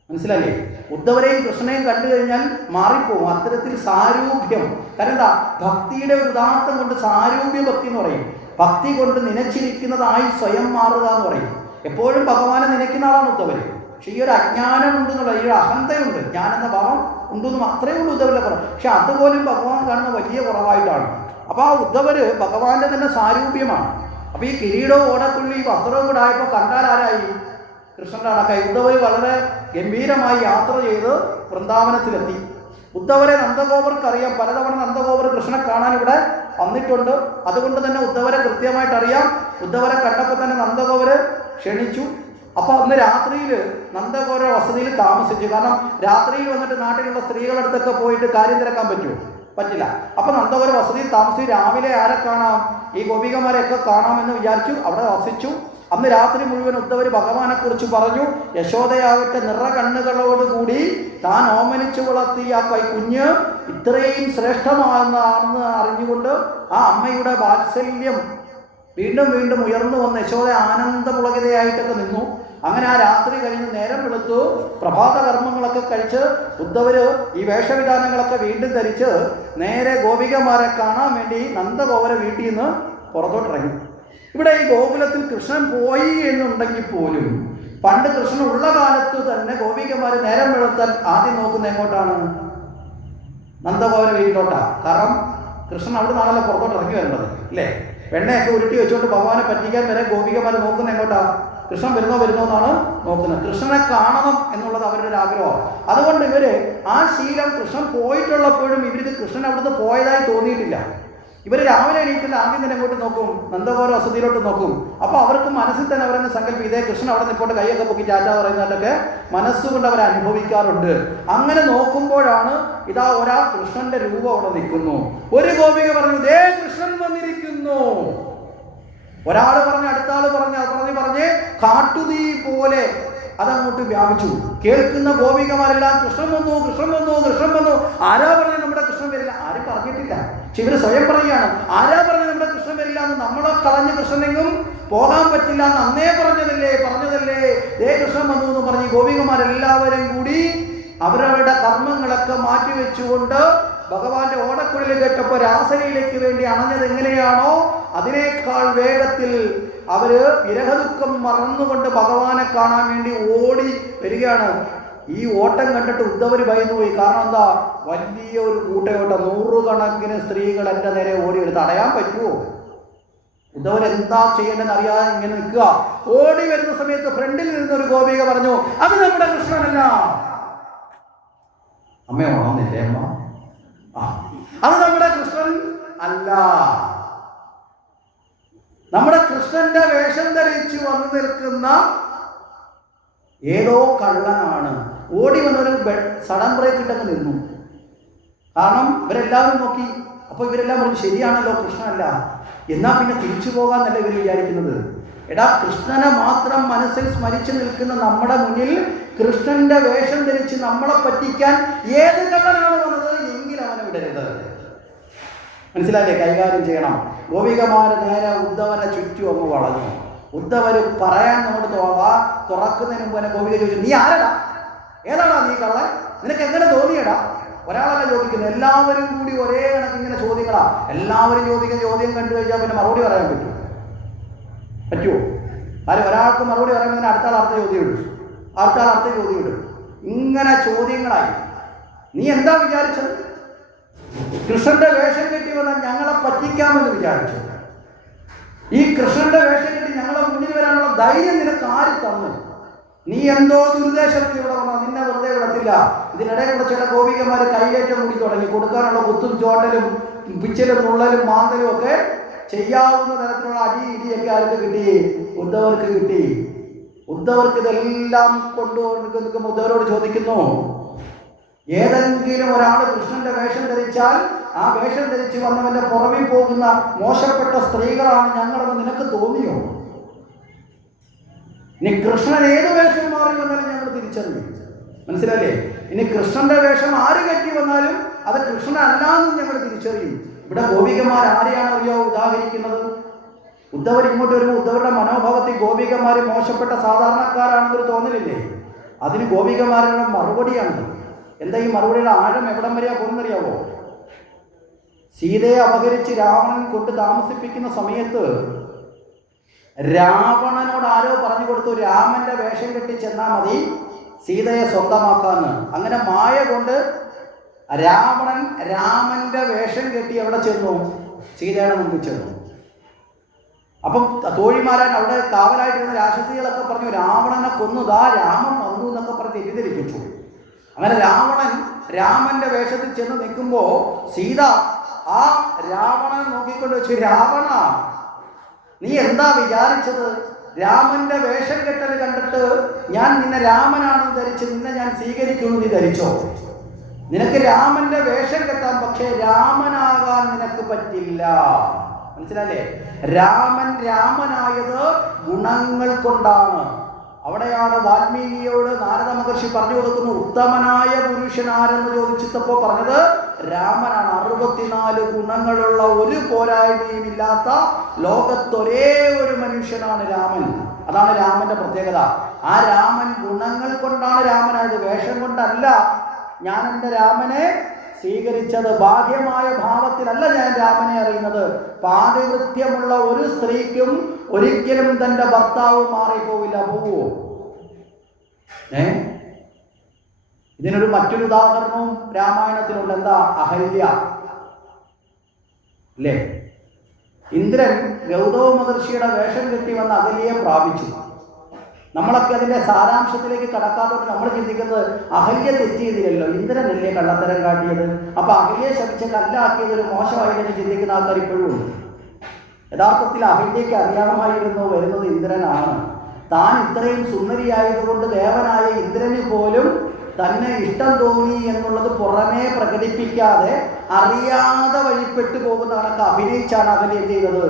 മനസ്സിലായില്ലേ? ഉദ്ധവരെയും കൃഷ്ണനെയും കണ്ടു കഴിഞ്ഞാൽ മാറിപ്പോകും അത്തരത്തിൽ സാരൂപ്യം. കാരണം എന്താ? ഭക്തിയുടെ ഒരു ഉദാഹരണം കൊണ്ട് സാരൂപ്യ ഭക്തി എന്ന് പറയും. ഭക്തി കൊണ്ട് നനച്ചിരിക്കുന്നതായി സ്വയം മാറുക എന്ന് പറയും. എപ്പോഴും ഭഗവാനെ നനയ്ക്കുന്ന ആളാണ് ഉദ്ധവര്. പക്ഷെ ഈ ഒരു അജ്ഞാനം ഉണ്ടെന്നുള്ള ഈ ഒരു അഹന്തയുണ്ട്, ഞാനെന്ന ഭാവം ഉണ്ടെന്ന് മാത്രമേ ഉള്ളൂ ഉദ്ധവരുടെ കുറവ്. പക്ഷെ അതുപോലും ഭഗവാൻ കാണുന്ന വലിയ കുറവായിട്ടാണ്. അപ്പൊ ആ ഉദ്ധവര് ഭഗവാന്റെ തന്നെ സാരൂപ്യമാണ്. അപ്പൊ ഈ കിരീടവും ഓടത്തുള്ളി ഈ വസ്ത്രവും കൂടെ ആയപ്പോൾ കണ്ടാൽ ആരായി? കൃഷ്ണന്റെ അടക്കായി. ഉദ്ധവർ വളരെ ഗംഭീരമായി യാത്ര ചെയ്ത് വൃന്ദാവനത്തിലെത്തി. ഉദ്ധവരെ നന്ദഗോപർക്കറിയാം. പലതവണ നന്ദഗോപർ കൃഷ്ണനെ കാണാൻ ഇവിടെ വന്നിട്ടുണ്ട്. അതുകൊണ്ട് തന്നെ ഉദ്ധവരെ കൃത്യമായിട്ട് അറിയാം. ഉദ്ധവരെ കണ്ടപ്പോൾ തന്നെ നന്ദഗോപര് ക്ഷണിച്ചു. അപ്പൊ അന്ന് രാത്രിയിൽ നന്ദഗോപുര വസതിയിൽ താമസിച്ചു. കാരണം രാത്രിയിൽ വന്നിട്ട് നാട്ടിലുള്ള സ്ത്രീകളുടെ അടുത്തൊക്കെ പോയിട്ട് കാര്യം തിരക്കാൻ പറ്റുമോ? പറ്റില്ല. അപ്പൊ നന്ദഗോപുര വസതിയിൽ താമസിച്ച് രാവിലെ ആരെ കാണാം? ഈ ഗോപികമാരെയൊക്കെ കാണാമെന്ന് വിചാരിച്ചു. അവിടെ വസിച്ചു. അന്ന് രാത്രി മുഴുവൻ ഉദ്ധവർ ഭഗവാനെ കുറിച്ച് പറഞ്ഞു. യശോദയാകട്ടെ നിറ കണ്ണുകളോടുകൂടി താൻ ഓമനിച്ചു വളർത്തിയ ആ കുഞ്ഞ് ഇത്രയും ശ്രേഷ്ഠമാണെന്ന് അറിഞ്ഞുകൊണ്ട് ആ അമ്മയുടെ വാത്സല്യം വീണ്ടും വീണ്ടും ഉയർന്നു വന്ന യശോദ ആനന്ദപുളകിതയായിട്ടൊക്കെ നിന്നു. അങ്ങനെ ആ രാത്രി കഴിഞ്ഞ് നേരം വെളുത്തു. പ്രഭാത കർമ്മങ്ങളൊക്കെ കഴിച്ച് ഉദ്ധവര് ഈ വേഷവിധാനങ്ങളൊക്കെ വീണ്ടും ധരിച്ച് നേരെ ഗോപികമാരെ കാണാൻ വേണ്ടി നന്ദഗോപുര വീട്ടിൽ നിന്ന് പുറത്തോട്ടിറങ്ങി. ഇവിടെ ഈ ഗോകുലത്തിൽ കൃഷ്ണൻ പോയി എന്നുണ്ടെങ്കിൽ പോലും പണ്ട് കൃഷ്ണൻ ഉള്ള കാലത്ത് തന്നെ ഗോപികമാര് നേരം വെളുത്താൽ ആദ്യം നോക്കുന്നത് എങ്ങോട്ടാണ്? നന്ദഗോപുര വീട്ടിലോട്ടാ. കാരണം കൃഷ്ണൻ അവിടെ നിന്നാണല്ലോ പുറത്തോട്ട് ഇറങ്ങി വരേണ്ടത് അല്ലേ? വെണ്ണയൊക്കെ ഉരുട്ടി വെച്ചുകൊണ്ട് ഭഗവാനെ പറ്റിക്കാൻ വരെ ഗോപികമാര് നോക്കുന്നത് എങ്ങോട്ടാ? കൃഷ്ണൻ വരുന്നോ എന്നാണ് നോക്കുന്നത്. കൃഷ്ണനെ കാണണം എന്നുള്ളത് അവരുടെ ഒരു ആഗ്രഹമാണ്. അതുകൊണ്ട് ഇവര് ആ ശീലം കൃഷ്ണൻ പോയിട്ടുള്ളപ്പോഴും ഇവർക്ക് കൃഷ്ണൻ അവിടുന്ന് പോയതായി തോന്നിയിട്ടില്ല. ഇവർ രാവിലെ എണീറ്റില്ല, ആദ്യം തന്നെ എങ്ങോട്ട് നോക്കും? നന്ദഗോപുര വസതിയിലോട്ട് നോക്കും. അപ്പോൾ അവർക്ക് മനസ്സിൽ തന്നെ അവരങ്ങ് സങ്കല്പം, ഇതേ കൃഷ്ണൻ അവിടെ നിൽക്കൊണ്ട് കൈയൊക്കെ പൊക്കി ടാറ്റ പറയുന്നതൊക്കെ മനസ്സുകൊണ്ട് അവർ അനുഭവിക്കാറുണ്ട്. അങ്ങനെ നോക്കുമ്പോഴാണ് ഇതാ ഒരാൾ കൃഷ്ണന്റെ രൂപം അവിടെ നിൽക്കുന്നു. ഒരു ഗോപിക പറഞ്ഞു, ഇതേ കൃഷ്ണൻ വന്നിരിക്കുന്നു. ഒരാൾ പറഞ്ഞ് അടുത്ത ആള് പറഞ്ഞ് കാട്ടുതീ പോലെ അതങ്ങോട്ട് വ്യാപിച്ചു. കേൾക്കുന്ന ഗോപികമാരെല്ലാം കൃഷ്ണൻ വന്നു. ആരാ പറഞ്ഞു നമ്മുടെ കൃഷ്ണൻ വരില്ല? ആരും പറഞ്ഞിട്ടില്ല. പക്ഷെ ഇവര് സ്വയം പറയുകയാണ്, ആരാ പറഞ്ഞു നമ്മുടെ കൃഷ്ണൻ വരില്ല എന്ന്? നമ്മളെ കളഞ്ഞ് കൃഷ്ണനെങ്കും പോകാൻ പറ്റില്ല എന്ന് അന്നേ പറഞ്ഞതല്ലേ ദേ കൃഷ്ണൻ വന്നു എന്ന് പറഞ്ഞ് ഗോപികമാരെല്ലാവരും കൂടി അവരവരുടെ കർമ്മങ്ങളൊക്കെ മാറ്റിവെച്ചുകൊണ്ട് ഭഗവാന്റെ ഓടക്കുഴൽ കേട്ടപ്പോൾ രാസലയിലേക്ക് വേണ്ടി അണഞ്ഞത് എങ്ങനെയാണോ അതിനേക്കാൾ വേഗത്തിൽ അവര് വിരഹദുഃഖം മറന്നുകൊണ്ട് ഭഗവാനെ കാണാൻ വേണ്ടി ഓടി വരികയാണ്. ഈ ഓട്ടം കണ്ടിട്ട് ഉദ്ധവര് ഭയന്നു പോയി. കാരണം എന്താ? വലിയ ഒരു കൂട്ടയോട്ടം, 100 കണക്കിന് സ്ത്രീകൾ എൻ്റെ നേരെ ഓടി വരുന്നത്. തടയാൻ പറ്റുമോ? ഉദ്ധവർ എന്താ ചെയ്യേണ്ടതെന്ന് അറിയാതെ ഇങ്ങനെ നിൽക്കുക. ഓടി വരുന്ന സമയത്ത് ഫ്രണ്ടിൽ നിന്നൊരു ഗോപിക പറഞ്ഞു, അത് നമ്മുടെ കൃഷ്ണനല്ല. അമ്മ ഓണമെന്നില്ലേ അമ്മ? അത് നമ്മുടെ കൃഷ്ണൻ അല്ല. നമ്മുടെ കൃഷ്ണന്റെ വേഷം ധരിച്ചു വന്നു നിൽക്കുന്ന ഏതോ കള്ളനാണ്. ഓടി വന്നൊരു സഡൻ ബ്രേക്ക് ഇട്ടങ്ങ് നിന്നു. കാരണം ഇവരെല്ലാവരും നോക്കി. അപ്പോൾ ഇവരെല്ലാം പറഞ്ഞു, ശരിയാണല്ലോ കൃഷ്ണനല്ല. എന്നാൽ പിന്നെ തിരിച്ചു പോകാന്നല്ല ഇവർ വിചാരിക്കുന്നത്. എടാ, കൃഷ്ണനെ മാത്രം മനസ്സിൽ സ്മരിച്ചു നിൽക്കുന്ന നമ്മുടെ മുന്നിൽ കൃഷ്ണന്റെ വേഷം ധരിച്ച് നമ്മളെ പറ്റിക്കാൻ ഏത് കള്ളനാണ് വന്നത് എങ്കിൽ അവനെ വിടരുത്. മനസ്സിലായില്ലേ? കൈകാര്യം ചെയ്യണം. ഗോപികമാര് നേരെ ഉദ്ധവനെ ചുറ്റും അങ്ങ് വളഞ്ഞു. ഉദ്ധവര് പറയാൻ അങ്ങോട്ട് തുറക്കുന്നതിന് മുമ്പ് തന്നെ ഗോപിക ചോദിച്ചു, നീ ആരടാ, ഏതാടാ നീ കള്ളൻ, നിനക്ക് എങ്ങനെ തോന്നിയടാ? ഒരാളല്ല ചോദിക്കുന്നത്, എല്ലാവരും കൂടി ഒരേ കണക്ക് ഇങ്ങനെ ചോദ്യങ്ങളാ. എല്ലാവരും ചോദിക്കുന്ന ചോദ്യം കണ്ടു കഴിഞ്ഞാൽ പിന്നെ മറുപടി പറയാൻ പറ്റുമോ? കാര്യം ഒരാൾക്ക് മറുപടി പറയുമ്പോൾ അടുത്ത ആൾ അടുത്ത ചോദ്യം ഇടും, അടുത്ത ആൾ അടുത്ത ചോദ്യം ഇടും. ഇങ്ങനെ ചോദ്യങ്ങളായി. നീ എന്താ വിചാരിച്ചത്? കൃഷ്ണന്റെ വേഷം കെട്ടി വന്നാൽ ഞങ്ങളെ പറ്റിക്കാമെന്ന് വിചാരിച്ചു. ഈ കൃഷ്ണന്റെ വേഷം കെട്ടി ഞങ്ങളെ മുന്നിൽ വരാനുള്ള ധൈര്യം നിനക്ക് ആര് തന്നു? നീ എന്തോ ദുരുദ്ദേശത്തിൽ ഇവിടെ വന്നാൽ നിന്നെ വെറുതെ വിടത്തില്ല. ഇതിനിടയിൽ കൂടെ ചില ഗോപികമാര് കൈയേറ്റം കൂടി തുടങ്ങി. കൊടുക്കാനുള്ള കുത്തും ചോട്ടലും പിച്ചലും നുള്ളലും മാന്തലും ഒക്കെ ചെയ്യാവുന്ന തരത്തിലുള്ള അടി ഇടിയൊക്കെ ആർക്ക് കിട്ടി? ഉദ്ധവർക്ക് കിട്ടി. ഉദ്ധവർക്ക് ഇതെല്ലാം കൊണ്ടുനിൽക്കുമ്പോൾ ഉദ്ധവരോട് ചോദിക്കുന്നു, ഏതെങ്കിലും ഒരാൾ കൃഷ്ണന്റെ വേഷം ധരിച്ചാൽ ആ വേഷം ധരിച്ച് വന്നവന്റെ പുറമെ പോകുന്ന മോശപ്പെട്ട സ്ത്രീകളാണ് ഞങ്ങളെന്ന് നിനക്ക് തോന്നിയോ? ഇനി കൃഷ്ണൻ ഏത് വേഷം മാറി വന്നാലും ഞങ്ങൾ തിരിച്ചറിയും. മനസ്സിലല്ലേ? ഇനി കൃഷ്ണന്റെ വേഷം ആര് കെട്ടി വന്നാലും അത് കൃഷ്ണൻ അല്ലാന്നും ഞങ്ങൾ തിരിച്ചറിയും. ഇവിടെ ഗോപികമാർ ആരെയാണ് അറിയോ ഉദാഹരിക്കുന്നത്? ഉദ്ധവർ ഇങ്ങോട്ട് വരുമ്പോൾ ഉദ്ധവരുടെ മനോഭാവത്തിൽ ഗോപികമാർ മോശപ്പെട്ട സാധാരണക്കാരാണെന്നൊരു തോന്നലില്ലേ? അതിന് ഗോപികമാരുടെ മറുപടിയാണിത്. എന്താ ഈ മറുപടിയുടെ ആഴം എവിടം വരെയാ പോകുന്നറിയാവോ? സീതയെ അപഹരിച്ച് രാവണൻ കൊണ്ട് താമസിപ്പിക്കുന്ന സമയത്ത് രാവണനോട് ആരോ പറഞ്ഞു കൊടുത്തു, രാമന്റെ വേഷം കെട്ടി ചെന്നാൽ മതി സീതയെ സ്വന്തമാക്കാന്ന്. അങ്ങനെ മായ കൊണ്ട് രാവണൻ രാമന്റെ വേഷം കെട്ടി എവിടെ ചെന്നു? സീതയുടെ മുമ്പിൽ ചെന്നു. അപ്പം തോഴിമാരാൻ അവിടെ കാവലായിട്ടിരുന്ന രാക്ഷസികളൊക്കെ പറഞ്ഞു, രാവണനെ കൊന്നുതാ രാമൻ വന്നു എന്നൊക്കെ പറഞ്ഞ് തെറ്റിദ്ധരിപ്പിച്ചു. അങ്ങനെ രാവണൻ രാമന്റെ വേഷത്തിൽ ചെന്ന് നിൽക്കുമ്പോ സീത ആ രാവണൻ നോക്കിക്കൊണ്ട് വെച്ചു, രാവണ നീ എന്താ വിചാരിച്ചത്? രാമന്റെ വേഷം കെട്ടൽ കണ്ടിട്ട് ഞാൻ നിന്നെ രാമനാണെന്ന് ധരിച്ച് നിന്നെ ഞാൻ സ്വീകരിക്കുമെന്ന് നീ ധരിച്ചോ? നിനക്ക് രാമന്റെ വേഷം കെട്ടാൻ, പക്ഷേ രാമനാകാൻ നിനക്ക് പറ്റില്ല. മനസ്സിലല്ലേ? രാമൻ രാമനായത് ഗുണങ്ങൾ കൊണ്ടാണ്. അവിടെയാണ് വാൽമീകിയോട് നാരദ മഹർഷി പറഞ്ഞു കൊടുക്കുന്നു, ഉത്തമനായ പുരുഷൻ ആരെന്ന് ചോദിച്ചപ്പോ പറഞ്ഞത് രാമനാണ്. 64 ഗുണങ്ങളുള്ള ഒരു പോരായ്മയും ഇല്ലാത്ത ലോകത്തൊരേ ഒരു മനുഷ്യനാണ് രാമൻ. അതാണ് രാമന്റെ പ്രത്യേകത. ആ രാമൻ ഗുണങ്ങൾ കൊണ്ടാണ് രാമനായത്, വേഷം കൊണ്ടല്ല. ഞാൻ എൻ്റെ രാമനെ സ്വീകരിച്ചത് ബാഹ്യമായ ഭാവത്തിലല്ല ഞാൻ രാമനെ അറിയുന്നത്. പാതിവൃത്യമുള്ള ഒരു സ്ത്രീക്കും ഒരിക്കലും തൻ്റെ ഭർത്താവ് മാറിപ്പോവില്ല. പോവുമോ? ഇതിനൊരു മറ്റൊരു ഉദാഹരണവും രാമായണത്തിലുണ്ട്. എന്താ? അഹല്യ അല്ലേ? ഇന്ദ്രൻ ഗൗതമ മഹർഷിയുടെ വേഷം കെട്ടി വന്ന് അഹല്യയെ പ്രാപിച്ചു. നമ്മളൊക്കെ അതിൻ്റെ സാരാംശത്തിലേക്ക് കടക്കാതെ നമ്മൾ ചിന്തിക്കുന്നത് അഹല്യ തെറ്റിയതിലല്ലോ, ഇന്ദ്രനല്ലേ കള്ളത്തരം കാട്ടിയത്, അപ്പൊ അഹല്യെ ശപിച്ച് കല്ലാക്കിയത് ഒരു മോശമായില്ലെന്ന് ചിന്തിക്കുന്ന ആൾക്കാർ ഇപ്പോഴും ഉണ്ട്. യഥാർത്ഥത്തിൽ അഹല്യയ്ക്ക് അറിയാമായിരുന്നു വരുന്നത് ഇന്ദ്രനാണ്. താൻ ഇത്രയും സുന്ദരിയായതുകൊണ്ട് ദേവനായ ഇന്ദ്രന് പോലും തന്നെ ഇഷ്ടം തോന്നി എന്നുള്ളത് പുറമേ പ്രകടിപ്പിക്കാതെ അറിയാതെ വഴിപ്പെട്ടു പോകുന്ന കണക്ക് അഭിനയിച്ചാണ് അഹല്യ എന്ത് ചെയ്തത്?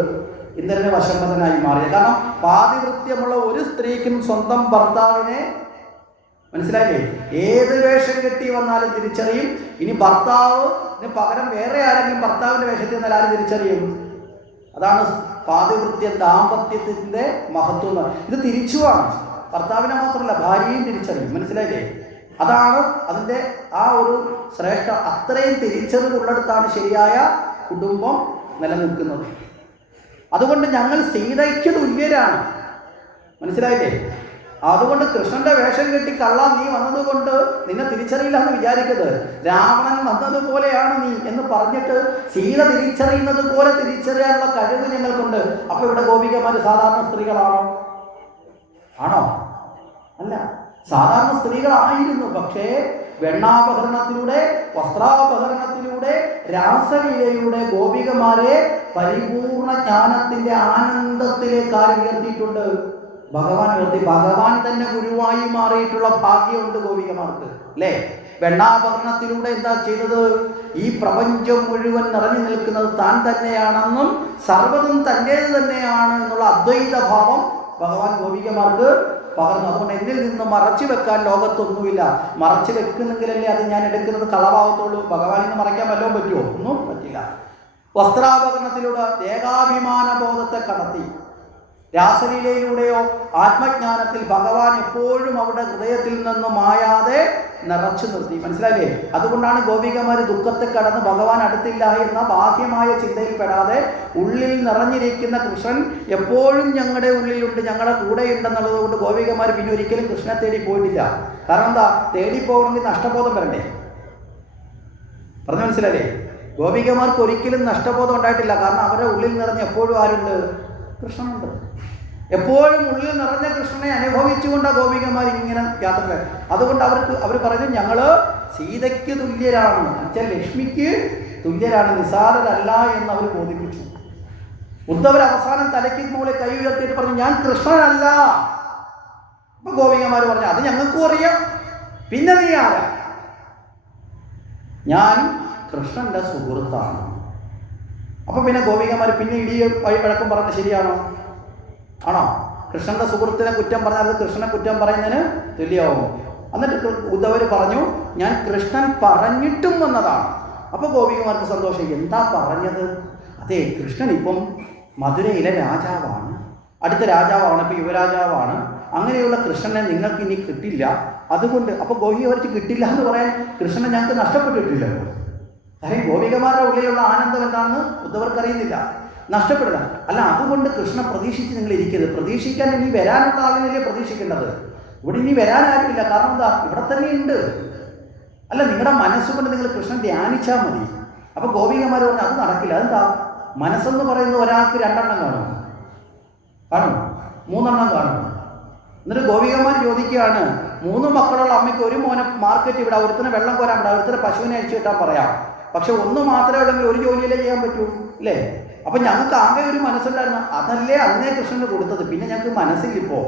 ഇന്ദ്രന് വശംവദനായി മാറിയത്. കാരണം പാതിവൃത്യമുള്ള ഒരു സ്ത്രീക്കും സ്വന്തം ഭർത്താവിനെ, മനസ്സിലായില്ലേ, ഏത് വേഷം കെട്ടി വന്നാലും തിരിച്ചറിയും. ഇനി ഭർത്താവിന് പകരം വേറെ ആരെങ്കിലും ഭർത്താവിന്റെ വേഷത്തിൽ വന്നാൽ ആരും തിരിച്ചറിയും. അതാണ് പാതിവൃത്യ ദാമ്പത്യത്തിന്റെ മഹത്വം. ഇത് തിരിച്ചുമാണ്, ഭർത്താവിനെ മാത്രമല്ല ഭാര്യയും തിരിച്ചറിയും. മനസ്സിലായില്ലേ? അതാണ് അതിൻ്റെ ആ ഒരു ശ്രേഷ്ഠ. അത്രയും തിരിച്ചറിവുള്ളിടത്താണ് ശരിയായ കുടുംബം നിലനിൽക്കുന്നത്. അതുകൊണ്ട് ഞങ്ങൾ സീതയ്ക്ക് തുല്യരാണ്. മനസ്സിലായില്ലേ? അതുകൊണ്ട് കൃഷ്ണന്റെ വേഷം കെട്ടി കള്ള നീ വന്നതുകൊണ്ട് നിന്നെ തിരിച്ചറിയില്ല എന്ന് വിചാരിക്കരുത്. രാവണൻ വന്നതുപോലെയാണ് നീ എന്ന് പറഞ്ഞിട്ട് സീത തിരിച്ചറിയുന്നത് പോലെ തിരിച്ചറിയാനുള്ള കഴിവ് ഞങ്ങൾക്കുണ്ട്. അപ്പൊ ഇവിടെ ഗോപികമാര് സാധാരണ സ്ത്രീകളാണോ? ആണോ? അല്ല, സാധാരണ സ്ത്രീകളായിരുന്നു. പക്ഷേ വെണ്ണാപഹരണത്തിലൂടെ, വസ്ത്രാപഹരണത്തിലൂടെ, രാസലീലയിലൂടെ ഗോപികമാരെ പരിപൂർണ ജ്ഞാനത്തിന്റെ ആനന്ദത്തിലേക്ക് ആര് ഉയർത്തിയിട്ടുണ്ട്? ഭഗവാൻ ഉയർത്തി. ഭഗവാൻ തന്നെ ഗുരുവായി മാറിയിട്ടുള്ള ഭാഗ്യമുണ്ട് ഗോപികമാർക്ക്, അല്ലേ? വെണ്ണാപഹരണത്തിലൂടെ എന്താ ചെയ്തത്? ഈ പ്രപഞ്ചം മുഴുവൻ നിറഞ്ഞു നിൽക്കുന്നത് താൻ തന്നെയാണെന്നും സർവ്വതും തൻ്റേത് തന്നെയാണ് എന്നുള്ള അദ്വൈത ഭാവം ഭഗവാൻ ഗോപികമാർക്ക് പകർന്നു. അതുകൊണ്ട് എന്നിൽ നിന്ന് മറച്ചു വെക്കാൻ ലോകത്തൊന്നുമില്ല. മറച്ചു വെക്കുന്നെങ്കിലല്ലേ അത് ഞാൻ എടുക്കുന്നത് കളവാകത്തുള്ളൂ. ഭഗവാനിൽ നിന്ന് മറയ്ക്കാൻ വല്ലതും പറ്റുമോ? ഒന്നും പറ്റില്ല. വസ്ത്രാപകരണത്തിലൂടെ ഏകാഭിമാന ബോധത്തെ കടത്തി. രാസലീലയിലൂടെയോ ആത്മജ്ഞാനത്തിൽ ഭഗവാൻ എപ്പോഴും അവരുടെ ഹൃദയത്തിൽ നിന്ന് മായാതെ നിറച്ചു നിർത്തി. മനസ്സിലായില്ലേ? അതുകൊണ്ടാണ് ഗോപികമാർ ദുഃഖത്തെ കടന്ന് ഭഗവാൻ അടുത്തില്ല എന്ന ബാഹ്യമായ ചിന്തയിൽ പെടാതെ ഉള്ളിൽ നിറഞ്ഞിരിക്കുന്ന കൃഷ്ണൻ എപ്പോഴും ഞങ്ങളുടെ ഉള്ളിലുണ്ട്, ഞങ്ങളുടെ കൂടെയുണ്ടെന്നുള്ളത് കൊണ്ട് ഗോപികമാർ പിന്നെ ഒരിക്കലും കൃഷ്ണനെ തേടി പോയിട്ടില്ല. കാരണം എന്താ? തേടി പോകണമെങ്കിൽ നഷ്ടബോധം വരണ്ടേ? പറഞ്ഞു മനസ്സിലായില്ലേ? ഗോപികമാർക്ക് ഒരിക്കലും നഷ്ടബോധം ഉണ്ടായിട്ടില്ല. കാരണം അവരുടെ ഉള്ളിൽ നിറഞ്ഞ എപ്പോഴും ആരുണ്ട്? കൃഷ്ണനുണ്ട്. എപ്പോഴും ഉള്ളിൽ നിറഞ്ഞ കൃഷ്ണനെ അനുഭവിച്ചുകൊണ്ടാണ് ഗോപികമാർ ഇങ്ങനെ യാത്ര. അതുകൊണ്ട് അവർ പറഞ്ഞു ഞങ്ങൾ സീതയ്ക്ക് തുല്യരാണ്, എന്നുവെച്ചാൽ ലക്ഷ്മിക്ക് തുല്യരാണ്, നിസാരരല്ല എന്ന് അവർ ബോധിപ്പിച്ചു. ഉദ്ധവർ അവസാനം തലയ്ക്ക് മുകളിൽ കൈ ഉയർത്തിയിട്ട് പറഞ്ഞു ഞാൻ കൃഷ്ണനല്ല. അപ്പൊ ഗോപികമാർ പറഞ്ഞു അത് ഞങ്ങൾക്കും അറിയാം, പിന്നെ നീ ആരാ? ഞാൻ കൃഷ്ണന്റെ സുഹൃത്താണ്. അപ്പൊ പിന്നെ ഗോപികമാർ പിന്നെ വഴക്കം പറഞ്ഞത് ശരിയാണോ? ആണോ? കൃഷ്ണന്റെ സുഹൃത്തിനെ കുറ്റം പറഞ്ഞാൽ അത് കൃഷ്ണനെ കുറ്റം പറയുന്നതിന് തുല്യമാവും. എന്നിട്ട് ഉദ്ധവർ പറഞ്ഞു ഞാൻ കൃഷ്ണൻ പറഞ്ഞിട്ടും വന്നതാണ്. അപ്പൊ ഗോപികമാർക്ക് സന്തോഷം. എന്താ പറഞ്ഞത്? അതെ, കൃഷ്ണൻ ഇപ്പം മധുരയിലെ രാജാവാണ്, അടുത്ത രാജാവാണ്, ഇപ്പൊ യുവരാജാവാണ്. അങ്ങനെയുള്ള കൃഷ്ണനെ നിങ്ങൾക്ക് ഇനി കിട്ടില്ല. അതുകൊണ്ട് അപ്പൊ ഗോപികമാർക്ക് കിട്ടില്ല എന്ന് പറയാൻ കൃഷ്ണനെ ഞങ്ങൾക്ക് നഷ്ടപ്പെട്ടിട്ടില്ലല്ലോ. കാര്യം ഗോപികമാരുടെ ഉള്ളിലുള്ള ആനന്ദം എന്താണെന്ന് ഉദ്ധവർക്കറിയുന്നില്ല, നഷ്ടപ്പെടില്ല. അല്ല, അതുകൊണ്ട് കൃഷ്ണ പ്രതീക്ഷിച്ച് നിങ്ങൾ ഇരിക്കരുത്. പ്രതീക്ഷിക്കാൻ ഇനി വരാനുള്ള ആളിനല്ലേ പ്രതീക്ഷിക്കേണ്ടത്. ഇവിടെ ഇനി വരാനായിട്ടില്ല. കാരണം എന്താ? ഇവിടെ തന്നെ ഉണ്ട്. അല്ല, നിങ്ങളുടെ മനസ്സുകൊണ്ട് നിങ്ങൾ കൃഷ്ണൻ ധ്യാനിച്ചാൽ മതി. അപ്പൊ ഗോപികമാർ പറഞ്ഞു അത് നടക്കില്ല. അതെന്താ? മനസ്സെന്ന് പറയുന്ന ഒരാൾക്ക് 2 എണ്ണം കാണും, 3 എണ്ണം കാണും. എന്നിട്ട് ഗോപികമാർ ചോദിക്കുകയാണ് 3 മക്കളുള്ള അമ്മയ്ക്ക് ഒരു മോനെ മാർക്കറ്റ് ഇവിടെ, ഒരുത്തിന് വെള്ളം കോരാൻ വിടാം, ഒരുത്തിന് പശുവിനെ അഴിച്ചു കിട്ടാൻ പറയാം. പക്ഷെ ഒന്ന് മാത്രമേ ഉള്ളെങ്കിൽ ഒരു ജോലിയല്ലേ ചെയ്യാൻ പറ്റൂ, അല്ലേ? അപ്പൊ ഞങ്ങൾക്ക് ആകെ ഒരു മനസ്സുണ്ടായിരുന്നു. അതല്ലേ അന്നേ കൃഷ്ണന് കൊടുത്തത്. പിന്നെ ഞങ്ങൾക്ക് മനസ്സിലിപ്പോ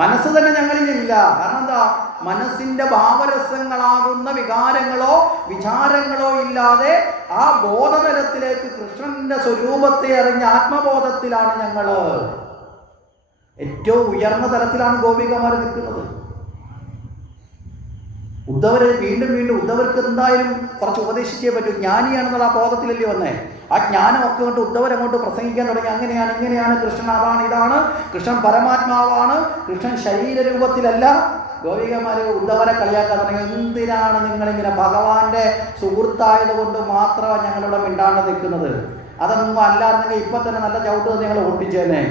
മനസ്സ് തന്നെ ഞങ്ങളിലില്ല. കാരണം എന്താ? മനസ്സിന്റെ ഭാവരസങ്ങളാകുന്ന വികാരങ്ങളോ വിചാരങ്ങളോ ഇല്ലാതെ ആ ബോധതലത്തിലേക്ക് കൃഷ്ണന്റെ സ്വരൂപത്തെ അറിഞ്ഞ ആത്മബോധത്തിലാണ് ഞങ്ങള്. ഏറ്റവും ഉയർന്ന തലത്തിലാണ് ഗോപികമാർ നിൽക്കുന്നത്. ഉദ്ധവർ വീണ്ടും ഉദ്ധവർക്ക് എന്തായാലും കുറച്ച് ഉപദേശിച്ചേ പറ്റൂ. ജ്ഞാനിയാണെന്നുള്ള ആ ബോധത്തിലല്ലേ വന്നേ. ആ ജ്ഞാനമൊക്കെ കൊണ്ട് ഉദ്ധവരങ്ങോട്ട് പ്രസംഗിക്കാൻ തുടങ്ങി. അങ്ങനെയാണ്, ഇങ്ങനെയാണ്, കൃഷ്ണൻ അതാണ്, ഇതാണ്, കൃഷ്ണൻ പരമാത്മാവാണ്, കൃഷ്ണൻ ശരീരരൂപത്തിലല്ല. ഗോപികമാര് ഉദ്ധവരെ കളിയാക്കാൻ തുടങ്ങി. എന്തിനാണ് നിങ്ങളിങ്ങനെ ഭഗവാന്റെ സുഹൃത്തായത് കൊണ്ട് മാത്രമാണ് ഞങ്ങളിവിടെ മിണ്ടാണ്ട് നിൽക്കുന്നത്? അതൊന്നും അല്ലായിരുന്നെങ്കിൽ ഇപ്പൊ തന്നെ നല്ല ചവിട്ട് നിങ്ങൾ ഓട്ടിച്ചേനെ.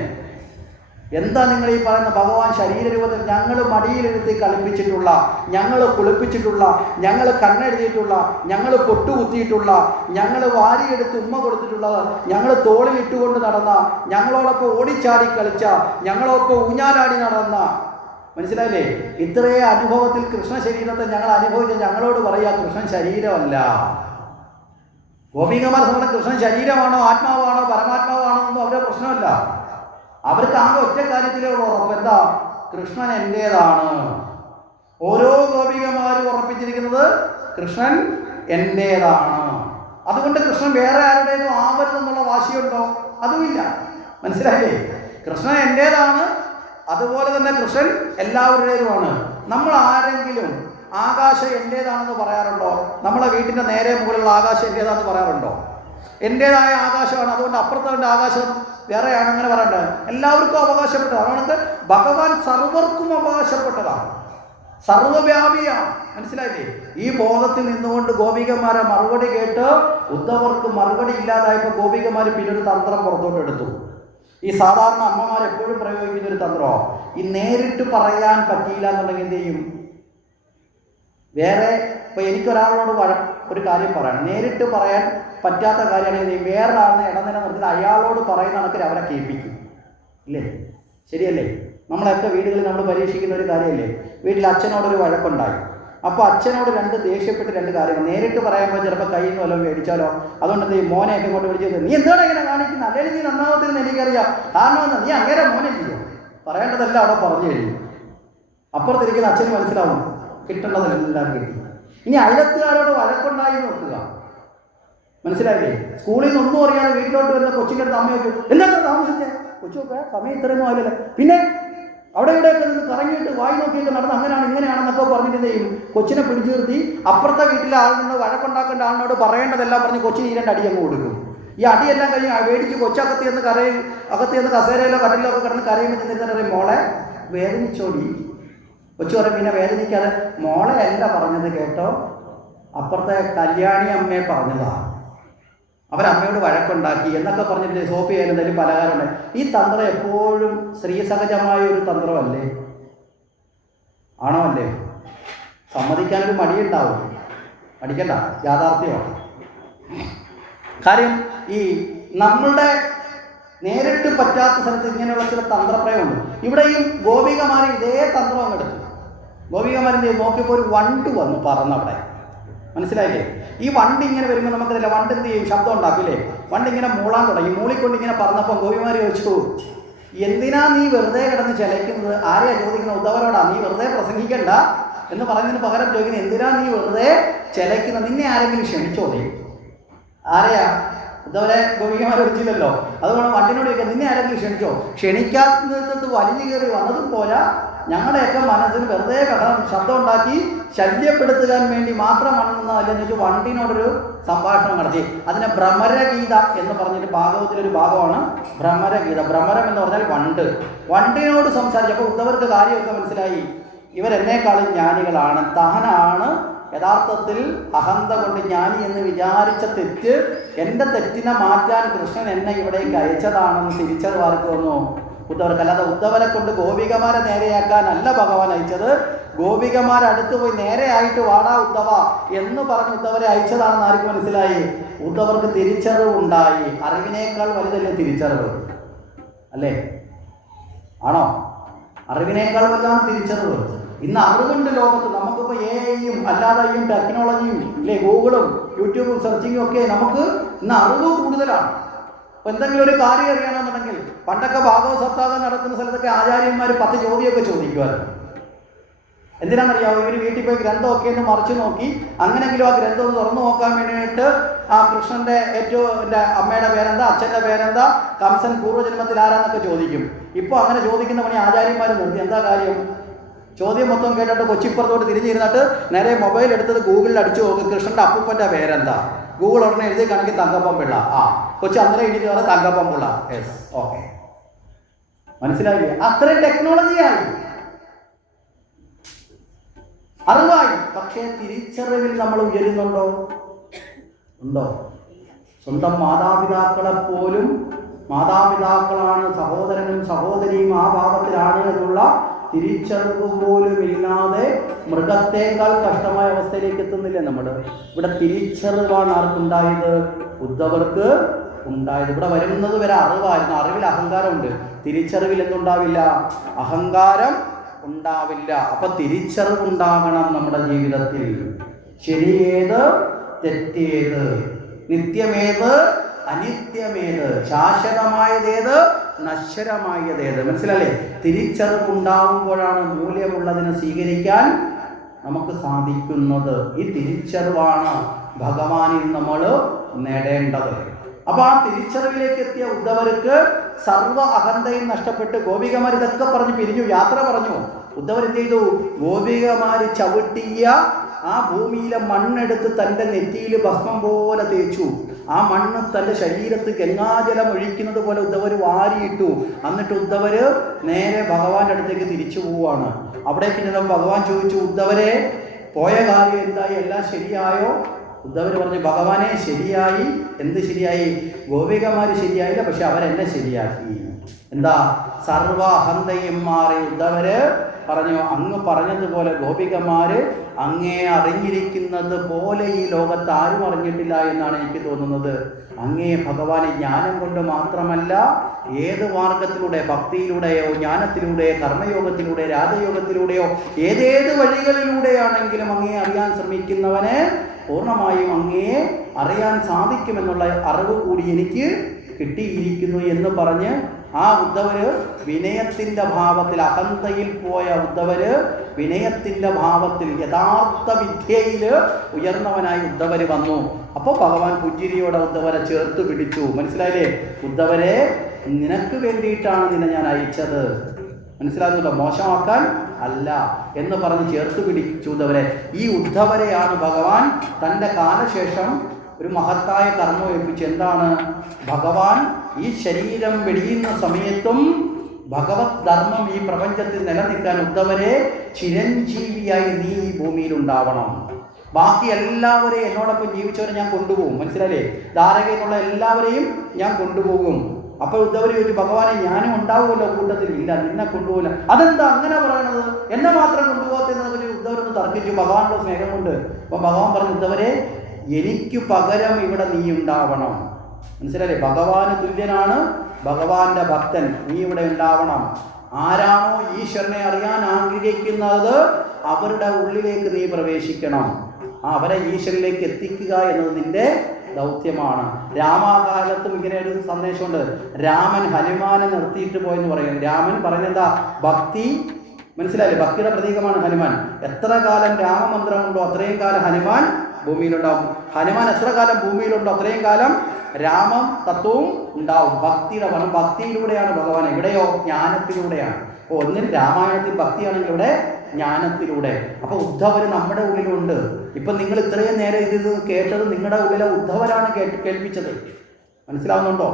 എന്താ നിങ്ങൾ ഈ പറയുന്ന ഭഗവാൻ ശരീരരൂപത്തിൽ ഞങ്ങൾ മടിയിലെടുത്ത് കളിപ്പിച്ചിട്ടുള്ള, ഞങ്ങൾ കുളിപ്പിച്ചിട്ടുള്ള, ഞങ്ങൾ കണ്ണെഴുതിയിട്ടുള്ള, ഞങ്ങൾ പൊട്ടുകുത്തിയിട്ടുള്ള, ഞങ്ങൾ വാരിയെടുത്ത് ഉമ്മ കൊടുത്തിട്ടുള്ള, ഞങ്ങൾ തോളിലിട്ടുകൊണ്ട് നടന്ന, ഞങ്ങളോടൊപ്പം ഓടിച്ചാടി കളിച്ച, ഞങ്ങളോടൊപ്പം ഊഞ്ഞാലാടി നടന്ന, മനസ്സിലായില്ലേ? ഇത്രയും അനുഭവത്തിൽ കൃഷ്ണ ശരീരത്തെ ഞങ്ങൾ അനുഭവിച്ച ഞങ്ങളോട് പറയാ കൃഷ്ണൻ ശരീരമല്ല. ഗോപികമാർ സംബന്ധിച്ച് കൃഷ്ണൻ ശരീരമാണോ ആത്മാവാണോ പരമാത്മാവാണോ എന്നൊന്നും അവരുടെ പ്രശ്നമല്ല. അവർക്ക് ആകെ ഒറ്റ കാര്യത്തിലേ ഉറപ്പ്. എന്താ? കൃഷ്ണൻ എൻ്റേതാണ്. ഓരോ ഗോപികമാരും ഉറപ്പിച്ചിരിക്കുന്നത് കൃഷ്ണൻ എൻ്റേതാണ്. അതുകൊണ്ട് കൃഷ്ണൻ വേറെ ആരുടേതും ആവരുതെന്നുള്ള വാശിയുണ്ടോ? അതുമില്ല. മനസ്സിലായില്ലേ? കൃഷ്ണൻ എൻ്റേതാണ്. അതുപോലെ തന്നെ കൃഷ്ണൻ എല്ലാവരുടേതുമാണ്. നമ്മൾ ആരെങ്കിലും ആകാശം എൻ്റേതാണെന്ന് പറയാറുണ്ടോ? നമ്മളെ വീട്ടിൻ്റെ നേരെ മുകളിലുള്ള ആകാശം എൻ്റേതാണെന്ന് പറയാറുണ്ടോ? എൻ്റേതായ ആകാശമാണ്, അതുകൊണ്ട് അപ്പുറത്തെ ആകാശം വേറെയാണ്, അങ്ങനെ പറയണ്ടത്. എല്ലാവർക്കും അവകാശപ്പെട്ടതാണ്. അതുകൊണ്ട് ഭഗവാൻ സർവർക്കും അവകാശപ്പെട്ടതാണ്, സർവവ്യാപിയാണ്. മനസ്സിലായില്ലേ? ഈ ബോധത്തിൽ നിന്നുകൊണ്ട് ഗോപികമാരെ മറുപടി കേട്ട് ഉദ്ധവർക്ക് മറുപടി ഇല്ലാതായപ്പോൾ ഗോപികമാർ പിന്നെ ഒരു തന്ത്രം പുറത്തോട്ട് എടുത്തു. ഈ സാധാരണ അമ്മമാർ എപ്പോഴും പ്രയോഗിക്കുന്ന ഒരു തന്ത്രമോ, ഈ നേരിട്ട് പറയാൻ പറ്റിയില്ല എന്നുണ്ടെങ്കിൽ എന്ത് ചെയ്യും? വേറെ ഇപ്പൊ എനിക്കൊരാളോട് ഒരു കാര്യം പറയണം, നേരിട്ട് പറയാൻ പറ്റാത്ത കാര്യമാണെങ്കിൽ വേറൊരാളിനെ ഇടനില നിർത്തി അയാളോട് പറയുന്ന കണക്കിൽ അവരെ കേൾപ്പിക്കും. ഇല്ലേ? ശരിയല്ലേ? നമ്മളൊക്കെ വീടുകളിൽ നമ്മൾ പരീക്ഷിക്കുന്ന ഒരു കാര്യമല്ലേ? വീട്ടിൽ അച്ഛനോടൊരു വഴക്കുണ്ടായി. അപ്പോൾ അച്ഛനോട് ദേഷ്യപ്പെട്ട് 2 കാര്യങ്ങൾ നേരിട്ട് പറയുമ്പോൾ ചിലപ്പോൾ കയ്യിൽ നിന്ന് വല്ലതും മേടിച്ചാലോ. അതുകൊണ്ട് എന്ത് ചെയ്യും? മോനെയൊക്കെ കൊണ്ട് വിളിച്ചത് നീ എന്താണ് ഇങ്ങനെ കാണിക്കുന്നത്? അല്ലെങ്കിൽ നീ നന്നാവത്തില്ലെന്ന് എനിക്കറിയാം. കാരണം എന്താ? നീ അങ്ങനെ മോനെ ചെയ്യോ? പറയേണ്ടതല്ല അവിടെ പറഞ്ഞു കഴിയും. അപ്പുറത്തിരിക്കുന്ന അച്ഛന് മനസ്സിലാവും കിട്ടേണ്ടതെല്ലാം കിട്ടി. ഇനി അയലത്തുകാരോട് വഴക്കുണ്ടായി നോക്കുക. മനസ്സിലായില്ലേ? സ്കൂളിൽ നിന്ന് ഒന്നും അറിയാതെ വീട്ടിലോട്ട് വരുന്ന കൊച്ചിൻ്റെ അടുത്ത് അമ്മ ചോദിച്ചു എന്താ താമസിച്ചേ? കൊച്ചൊക്കെ സമയം ഇത്രയൊന്നും ആയില്ലല്ലോ. പിന്നെ അവിടെ ഇവിടെയൊക്കെ നിന്ന് കറങ്ങിയിട്ട് വായി നോക്കിയിട്ട് നടന്ന് അങ്ങനെയാണ് ഇങ്ങനെയാണെന്നൊക്കെ പറഞ്ഞിട്ട് എന്ത് ചെയ്യും? കൊച്ചിനെ പിടിച്ചു നിർത്തി അപ്പുറത്തെ വീട്ടിലെ ആളിനോട് വഴക്കുണ്ടാക്കേണ്ട ആളിനോട് പറയേണ്ടതെല്ലാം പറഞ്ഞ് കൊച്ചിന് 2 അടി അങ്ങ് കൊടുക്കും. ഈ അടിയെല്ലാം കഴിഞ്ഞ് മേടിച്ച് കൊച്ചകത്ത് ചെന്ന് അകത്ത് ചെന്ന് കസേരയിലോ കടലിലോ ഒക്കെ കിടന്ന് കരയുമ്പോൾ ചെന്നിരുന്നിട്ട് പറയും, മോളെ വേദനിച്ചോടി. കൊച്ചു പറയും, പിന്നെ വേദനിക്കാതെ. മോളെ അല്ല പറഞ്ഞത് കേട്ടോ, അപ്പുറത്തെ കല്യാണി അമ്മയെ പറഞ്ഞതാ, അവരമ്മയോട് വഴക്കുണ്ടാക്കി എന്നൊക്കെ പറഞ്ഞിട്ട് സോപ്പ് ചെയ്യാൻ എന്തെങ്കിലും പലഹാരമുണ്ട്. ഈ തന്ത്രം എപ്പോഴും സ്ത്രീസഹജമായ ഒരു തന്ത്രമല്ലേ? ആണോ അല്ലേ? സമ്മതിക്കാനൊരു മടിയുണ്ടാവും. മടിക്കണ്ട, യാഥാർത്ഥ്യമാണ്. കാര്യം ഈ നമ്മളുടെ നേരിട്ട് പറ്റാത്ത സ്ഥലത്ത് ഇങ്ങനെയുള്ള ചില തന്ത്രപ്രയമുണ്ട്. ഇവിടെയും ഗോപികമാർ ഇതേ തന്ത്രം അങ്ങെടുത്തു. ഗോപികമാരെന്ത് നോക്കിയപ്പോൾ ഒരു വണ്ട് വന്നു പറന്നവിടെ. മനസ്സിലായില്ലേ? ഈ വണ്ടി ഇങ്ങനെ വരുമ്പോൾ നമുക്കറിയില്ല, വണ്ട് എന്ത് ചെയ്യും? ശബ്ദം ഉണ്ടാക്കില്ലേ? വണ്ടി ഇങ്ങനെ മൂളാൻ തുടങ്ങി. മൂളിക്കൊണ്ട് ഇങ്ങനെ പറഞ്ഞപ്പോൾ ഗോപിമാർ ചോദിച്ചു, എന്തിനാ നീ വെറുതെ കിടന്ന് ചിലയ്ക്കുന്നത്? ആരെയാ ചോദിക്കുന്നത്? ഉദ്ധവരോടാ. നീ വെറുതെ പ്രസംഗിക്കണ്ട എന്ന് പറയുന്നതിന് പകരം ചോദിക്കുന്നത്, എന്തിനാ നീ വെറുതെ ചിലയ്ക്കുന്നത്? നിന്നെ ആരെങ്കിലും ക്ഷണിച്ചോ? നീ ആരെയാ? ഉദ്ധവരെ ഗോപികമാർ വിളിച്ചില്ലല്ലോ. അതുകൊണ്ട് വണ്ടിനോട് ചോദിക്കാം, നിന്നെ ആരെങ്കിലും ക്ഷണിച്ചോ? ക്ഷണിക്കാത്തത് വലിഞ്ഞു കയറി വന്നതും പോരാ, ഞങ്ങളുടെയൊക്കെ മനസ്സിൽ വെറുതെ ശബ്ദം ഉണ്ടാക്കി ശല്യപ്പെടുത്തുവാൻ വേണ്ടി മാത്രമാണെന്നല്ലെന്ന് വെച്ചാൽ വണ്ടിനോടൊരു സംഭാഷണം നടത്തി. അതിനെ ഭ്രമരഗീത എന്ന് പറഞ്ഞിട്ട് ഭാഗവത്തിലൊരു ഭാഗമാണ് ഭ്രമരഗീത. ഭ്രമരം എന്ന് പറഞ്ഞാൽ വണ്ട്. വണ്ടിനോട് സംസാരിച്ചപ്പോൾ ഉദ്ധവർക്ക് കാര്യമൊക്കെ മനസ്സിലായി. ഇവരെന്നേക്കാളും ജ്ഞാനികളാണ്, താനാണ് യഥാർത്ഥത്തിൽ അഹന്ത കൊണ്ട് ജ്ഞാനി എന്ന് വിചാരിച്ച തെറ്റ്, എൻ്റെ തെറ്റിനെ മാറ്റാൻ കൃഷ്ണൻ എന്നെ ഇവിടേക്ക് അയച്ചതാണെന്ന് തിരിച്ചത് ആർക്ക് വന്നു? ഉദ്ധവർക്ക്. അല്ലാതെ ഉദ്ധവരെ കൊണ്ട് ഗോപികമാരെ നേരെയാക്കാനല്ല ഭഗവാൻ അയച്ചത്. ഗോപികമാരടുത്ത് പോയി നേരെയായിട്ട് വാടാ ഉദ്ധവ എന്ന് പറഞ്ഞ് ഉദ്ധവരെ അയച്ചതാണെന്ന് ആർക്ക് മനസ്സിലായി? ഉദ്ധവർക്ക് തിരിച്ചറിവ് ഉണ്ടായി. അറിവിനേക്കാൾ വലുതല്ലേ തിരിച്ചറിവ്? അല്ലേ? ആണോ? അറിവിനേക്കാൾ വലുതാണ് തിരിച്ചറിവ്. ഇന്ന് അറിവുണ്ട് ലോകത്ത്. നമുക്കിപ്പോൾ എഐയും അല്ലാതെയും ടെക്നോളജിയും അല്ലേ, ഗൂഗിളും യൂട്യൂബും സെർച്ചിങ്ങും ഒക്കെ നമുക്ക് ഇന്ന് അറിവ് കൂടുതലാണ്. അപ്പോൾ എന്തെങ്കിലും ഒരു കാര്യം അറിയണമെന്നുണ്ടെങ്കിൽ പണ്ടൊക്കെ ഭാഗവത സപ്താഹം നടക്കുന്ന സ്ഥലത്തൊക്കെ ആചാര്യന്മാർ 10 ചോദ്യമൊക്കെ ചോദിക്കുമായിരുന്നു. എന്തിനാണെന്നറിയാമോ? ഇവർ വീട്ടിൽ പോയി ഗ്രന്ഥമൊക്കെ ഒന്ന് മറിച്ച് നോക്കി അങ്ങനെങ്കിലും ആ ഗ്രന്ഥം ഒന്ന് തുറന്നു നോക്കാൻ വേണ്ടിയിട്ട് ആ കൃഷ്ണൻ്റെ എൻ്റെ അമ്മയുടെ പേരെന്താ, അച്ഛൻ്റെ പേരെന്താ, കംസൻ പൂർവ്വജന്മത്തിൽ ആരാന്നൊക്കെ ചോദിക്കും. ഇപ്പോൾ അങ്ങനെ ചോദിക്കുന്ന പണി ആചാര്യന്മാർ നിർത്തി. എന്താ കാര്യം? ചോദ്യം മൊത്തം കേട്ടിട്ട് കൊച്ചിപ്പുറത്തോട്ട് തിരിഞ്ഞിരുന്നിട്ട് നേരെ മൊബൈൽ എടുത്തത് ഗൂഗിളിൽ അടിച്ചു നോക്കും, കൃഷ്ണൻ്റെ അപ്പൂപ്പൻ്റെ പേരെന്താ? ഗൂഗിൾ ഉടനെ എഴുതി കണക്കി തങ്കപ്പം പിള്ള. കൊച്ചി അന്നേരം എഴുതി പറഞ്ഞാൽ തങ്കപ്പം പിള്ള. യെസ്, ഓക്കെ, മനസ്സിലായില്ലേ? അത്രയും ടെക്നോളജിയായി, അറിവായി. പക്ഷേ തിരിച്ചറിവിൽ നമ്മൾ ഉയരുന്നുണ്ടോ? ഉണ്ടോ? സ്വന്തം മാതാപിതാക്കളെ പോലും മാതാപിതാക്കളാണ്, സഹോദരനും സഹോദരിയും ആ ഭാവത്തിലാണ് എന്നുള്ള തിരിച്ചറിവ് പോലും ഇല്ലാതെ മൃഗത്തേക്കാൾ കഷ്ടമായ അവസ്ഥയിലേക്ക് എത്തുന്നില്ലേ നമ്മൾ? ഇവിടെ തിരിച്ചറിവാണ് ആർക്കുണ്ടായത്? ഉദ്ധവർക്ക് ഉണ്ടായത്. ഇവിടെ വരുന്നത് വരെ അറിവായിരുന്നു. അറിവിൽ അഹങ്കാരമുണ്ട്, തിരിച്ചറിവിൽ എന്തുണ്ടാവില്ല? അഹങ്കാരം ഉണ്ടാവില്ല. അപ്പൊ തിരിച്ചറിവുണ്ടാകണം നമ്മുടെ ജീവിതത്തിൽ. ശരിയേത്, തെറ്റേത്, നിത്യമേത്, അനിത്യമേത്, ശാശ്വതമായതേത്, നശ്വരമായതേത്. മനസ്സിലല്ലേ? തിരിച്ചറിവുണ്ടാകുമ്പോഴാണ് മൂല്യമുള്ളതിനെ സ്വീകരിക്കാൻ നമുക്ക് സാധിക്കുന്നത്. ഈ തിരിച്ചറിവാണ് ഭഗവാനിൽ നമ്മൾ നേടേണ്ടത്. അപ്പൊ ആ തിരിച്ചറിവിലേക്ക് എത്തിയ ഉദ്ധവർക്ക് സർവ്വ അഹന്തയും നഷ്ടപ്പെട്ട് ഗോപികമാർ ഇതൊക്കെ പറഞ്ഞ് പിരിഞ്ഞു, യാത്ര പറഞ്ഞു. ഉദ്ധവർ എന്ത് ചെയ്തു? ഗോപികമാർ ചവിട്ടിയ ആ ഭൂമിയിലെ മണ്ണെടുത്ത് തൻ്റെ നെറ്റിയിൽ ഭസ്മം പോലെ തേച്ചു. ആ മണ്ണ് തൻ്റെ ശരീരത്ത് ഗംഗാജലം ഒഴിക്കുന്നത് പോലെ ഉദ്ധവർ വാരിയിട്ടു. എന്നിട്ട് ഉദ്ധവർ നേരെ ഭഗവാന്റെ അടുത്തേക്ക് തിരിച്ചു പോവുകയാണ്. അവിടേക്ക് ചെന്നപ്പോൾ ഭഗവാൻ ചോദിച്ചു, ഉദ്ധവരെ പോയ കാര്യം എന്തായി? എല്ലാം ശരിയായോ? ഉദ്ധവർ പറഞ്ഞു, ഭഗവാനെ ശരിയായി. എന്ത് ശരിയായി? ഗോപികമാർ ശരിയായില്ല, പക്ഷെ അവരെന്നെ ശരിയാക്കി. എന്താ? സർവ അഹന്തയും മാറി. ഉദ്ധവര് പറഞ്ഞു, അങ്ങ് പറഞ്ഞതുപോലെ ഗോപികമാര് അങ്ങേ അറിഞ്ഞിരിക്കുന്നത് പോലെ ഈ ലോകത്ത് ആരും അറിഞ്ഞിട്ടില്ല എന്നാണ് എനിക്ക് തോന്നുന്നത്. അങ്ങേ ഭഗവാനെ ജ്ഞാനം കൊണ്ട് മാത്രമല്ല, ഏത് മാർഗത്തിലൂടെ, ഭക്തിയിലൂടെയോ ജ്ഞാനത്തിലൂടെയോ കർമ്മയോഗത്തിലൂടെ രാജയോഗത്തിലൂടെയോ ഏതേത് വഴികളിലൂടെയാണെങ്കിലും അങ്ങേ അറിയാൻ ശ്രമിക്കുന്നവന് പൂർണ്ണമായും അങ്ങയെ അറിയാൻ സാധിക്കുമെന്നുള്ള അറിവ് കൂടി എനിക്ക് കിട്ടിയിരിക്കുന്നു എന്ന് പറഞ്ഞ് ആ ഉദ്ധവര് വിനയത്തിൻ്റെ ഭാവത്തിൽ, അഹന്തയിൽ പോയ ഉദ്ധവര് വിനയത്തിൻ്റെ ഭാവത്തിൽ യഥാർത്ഥ വിദ്യയിൽ ഉയർന്നവനായി ഉദ്ധവര് വന്നു. അപ്പോൾ ഭഗവാൻ പുഞ്ചിരിയോടെ ഉദ്ധവരെ ചേർത്ത് പിടിച്ചു. മനസ്സിലായില്ലേ? ഉദ്ധവരെ, നിനക്ക് വേണ്ടിയിട്ടാണ് നിന്നെ ഞാൻ അയച്ചത്, മനസ്സിലാകുന്നുണ്ടോ? മോശമാക്കാൻ അല്ല എന്ന് പറഞ്ഞ് ചേർത്ത് പിടിച്ചു ഉദ്ധവരെ. ഈ ഉദ്ധവരെയാണ് ഭഗവാൻ തൻ്റെ കാലശേഷം ഒരു മഹത്തായ കർമ്മം ഏൽപ്പിച്ചു. എന്താണ്? ഭഗവാൻ ഈ ശരീരം വെടിയുന്ന സമയത്തും ഭഗവത് ധർമ്മം ഈ പ്രപഞ്ചത്തിൽ നിലനിൽക്കാൻ ഉദ്ധവരെ ചിരഞ്ജീവിയായി നീ ഈ ഭൂമിയിൽ ഉണ്ടാവണം. ബാക്കി എല്ലാവരെയും എന്നോടൊപ്പം ജീവിച്ചവരെ ഞാൻ കൊണ്ടുപോകും. മനസ്സിലായില്ലേ? ദ്വാരകയിൽ നിന്നുള്ള എല്ലാവരെയും ഞാൻ കൊണ്ടുപോകും. അപ്പോൾ ഉദ്ധവർ ചോദിച്ചു, ഭഗവാനെ ഞാനും ഉണ്ടാവുമല്ലോ കൂട്ടത്തിൽ? ഇല്ല, നിന്നെ കൊണ്ടുപോകില്ല. അതെന്താ അങ്ങനെ പറയണത്? എന്നെ മാത്രം കൊണ്ടുപോകത്തെന്ന് ഉദ്ധവരൊന്ന് തർക്കിച്ചു ഭഗവാനുള്ള സ്നേഹം കൊണ്ട്. അപ്പം ഭഗവാൻ പറഞ്ഞു, ഉദ്ധവരെ എനിക്ക് പകരം ഇവിടെ നീ ഉണ്ടാവണം. മനസ്സിലായില്ലേ? ഭഗവാന് തുല്യനാണ് ഭഗവാന്റെ ഭക്തൻ. നീ ഇവിടെ ഉണ്ടാവണം. ആരാണോ ഈശ്വരനെ അറിയാൻ ആഗ്രഹിക്കുന്നത് അവരുടെ ഉള്ളിലേക്ക് നീ പ്രവേശിക്കണം. അവരെ ഈശ്വരനിലേക്ക് എത്തിക്കുക എന്നത് നിന്റെ ദൗത്യമാണ്. രാമാകാലത്തും ഇങ്ങനെ ഒരു സന്ദേശമുണ്ട്. രാമൻ ഹനുമാനെ നിർത്തിയിട്ട് പോയെന്ന് പറയുന്നു. രാമൻ പറഞ്ഞെന്താ? ഭക്തി. മനസ്സിലായില്ലേ? ഭക്തിയുടെ പ്രതീകമാണ് ഹനുമാൻ. എത്ര കാലം രാമമന്ത്രമുണ്ടോ അത്രയും കാലം ഹനുമാൻ ഭൂമിയിലുണ്ടാവും. ഹനുമാൻ എത്ര കാലം ഭൂമിയിലുണ്ടോ അത്രയും കാലം രാമം തത്വവും ഉണ്ടാവും. ഭക്തിയിലൂടെയാണ് ഭഗവാൻ. ഇവിടെയോ ജ്ഞാനത്തിലൂടെയാണ്. ഒന്നിൽ രാമായണത്തിൽ ഭക്തിയാണെങ്കിൽ ഇവിടെ ജ്ഞാനത്തിലൂടെ. അപ്പോൾ ഉദ്ധവർ നമ്മുടെ ഉള്ളിലുണ്ട്. ഇപ്പം നിങ്ങൾ ഇത്രയും നേരം ഇത് കേട്ടത് നിങ്ങളുടെ ഉള്ളിലെ ഉദ്ധവരാണ് കേൾപ്പിച്ചത്. മനസ്സിലാവുന്നുണ്ടോ?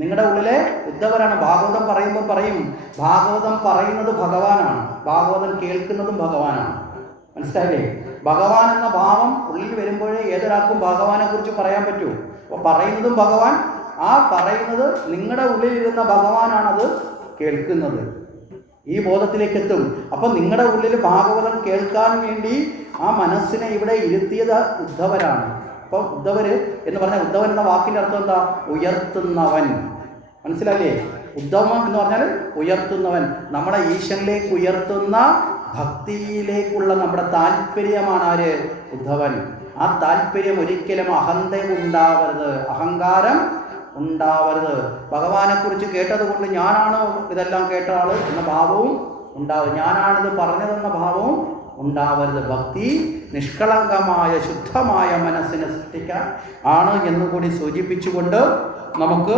നിങ്ങളുടെ ഉള്ളിലെ ഉദ്ധവരാണ്. ഭാഗവതം പറയുമ്പോൾ പറയും, ഭാഗവതം പറയുന്നത് ഭഗവാനാണ്, ഭാഗവതം കേൾക്കുന്നതും ഭഗവാനാണ്. മനസ്സിലായില്ലേ? ഭഗവാൻ എന്ന ഭാവം ഉള്ളിൽ വരുമ്പോഴേ ഏതൊരാൾക്കും ഭഗവാനെ കുറിച്ച് പറയാൻ പറ്റൂ. അപ്പോൾ പറയുന്നതും ഭഗവാൻ, ആ പറയുന്നത് നിങ്ങളുടെ ഉള്ളിലിരുന്ന ഭഗവാനാണത് കേൾക്കുന്നത്. ഈ ബോധത്തിലേക്ക് എത്തും. അപ്പം നിങ്ങളുടെ ഉള്ളിൽ ഭാഗവതം കേൾക്കാൻ വേണ്ടി ആ മനസ്സിനെ ഇവിടെ ഇരുത്തിയത് ഉദ്ധവരാണ്. അപ്പം ഉദ്ധവർ എന്ന് പറഞ്ഞാൽ, ഉദ്ധവൻ എന്ന വാക്കിൻ്റെ അർത്ഥം എന്താ? ഉയർത്തുന്നവൻ. മനസ്സിലായില്ലേ? ഉദ്ധവൻ എന്ന് പറഞ്ഞാൽ ഉയർത്തുന്നവൻ. നമ്മളെ ഈശ്വരനിലേക്ക് ഉയർത്തുന്ന ഭക്തിയിലേക്കുള്ള നമ്മുടെ താല്പര്യമാണ് ആര്? ഉദ്ധവൻ. ആ താല്പര്യം ഒരിക്കലും അഹന്ത ഉണ്ടാവരുത്, അഹങ്കാരം ഉണ്ടാവരുത്. ഭഗവാനെക്കുറിച്ച് കേട്ടതുകൊണ്ട് ഞാനാണ് ഇതെല്ലാം കേട്ട ആള് എന്ന ഭാവവും ഉണ്ടാവരുത്. ഞാനാണിത് പറഞ്ഞതെന്ന ഭാവവും ഉണ്ടാവരുത്. ഭക്തി നിഷ്കളങ്കമായ ശുദ്ധമായ മനസ്സിനെ സൃഷ്ടിക്കാൻ ആണ് എന്നുകൂടി സൂചിപ്പിച്ചുകൊണ്ട് നമുക്ക്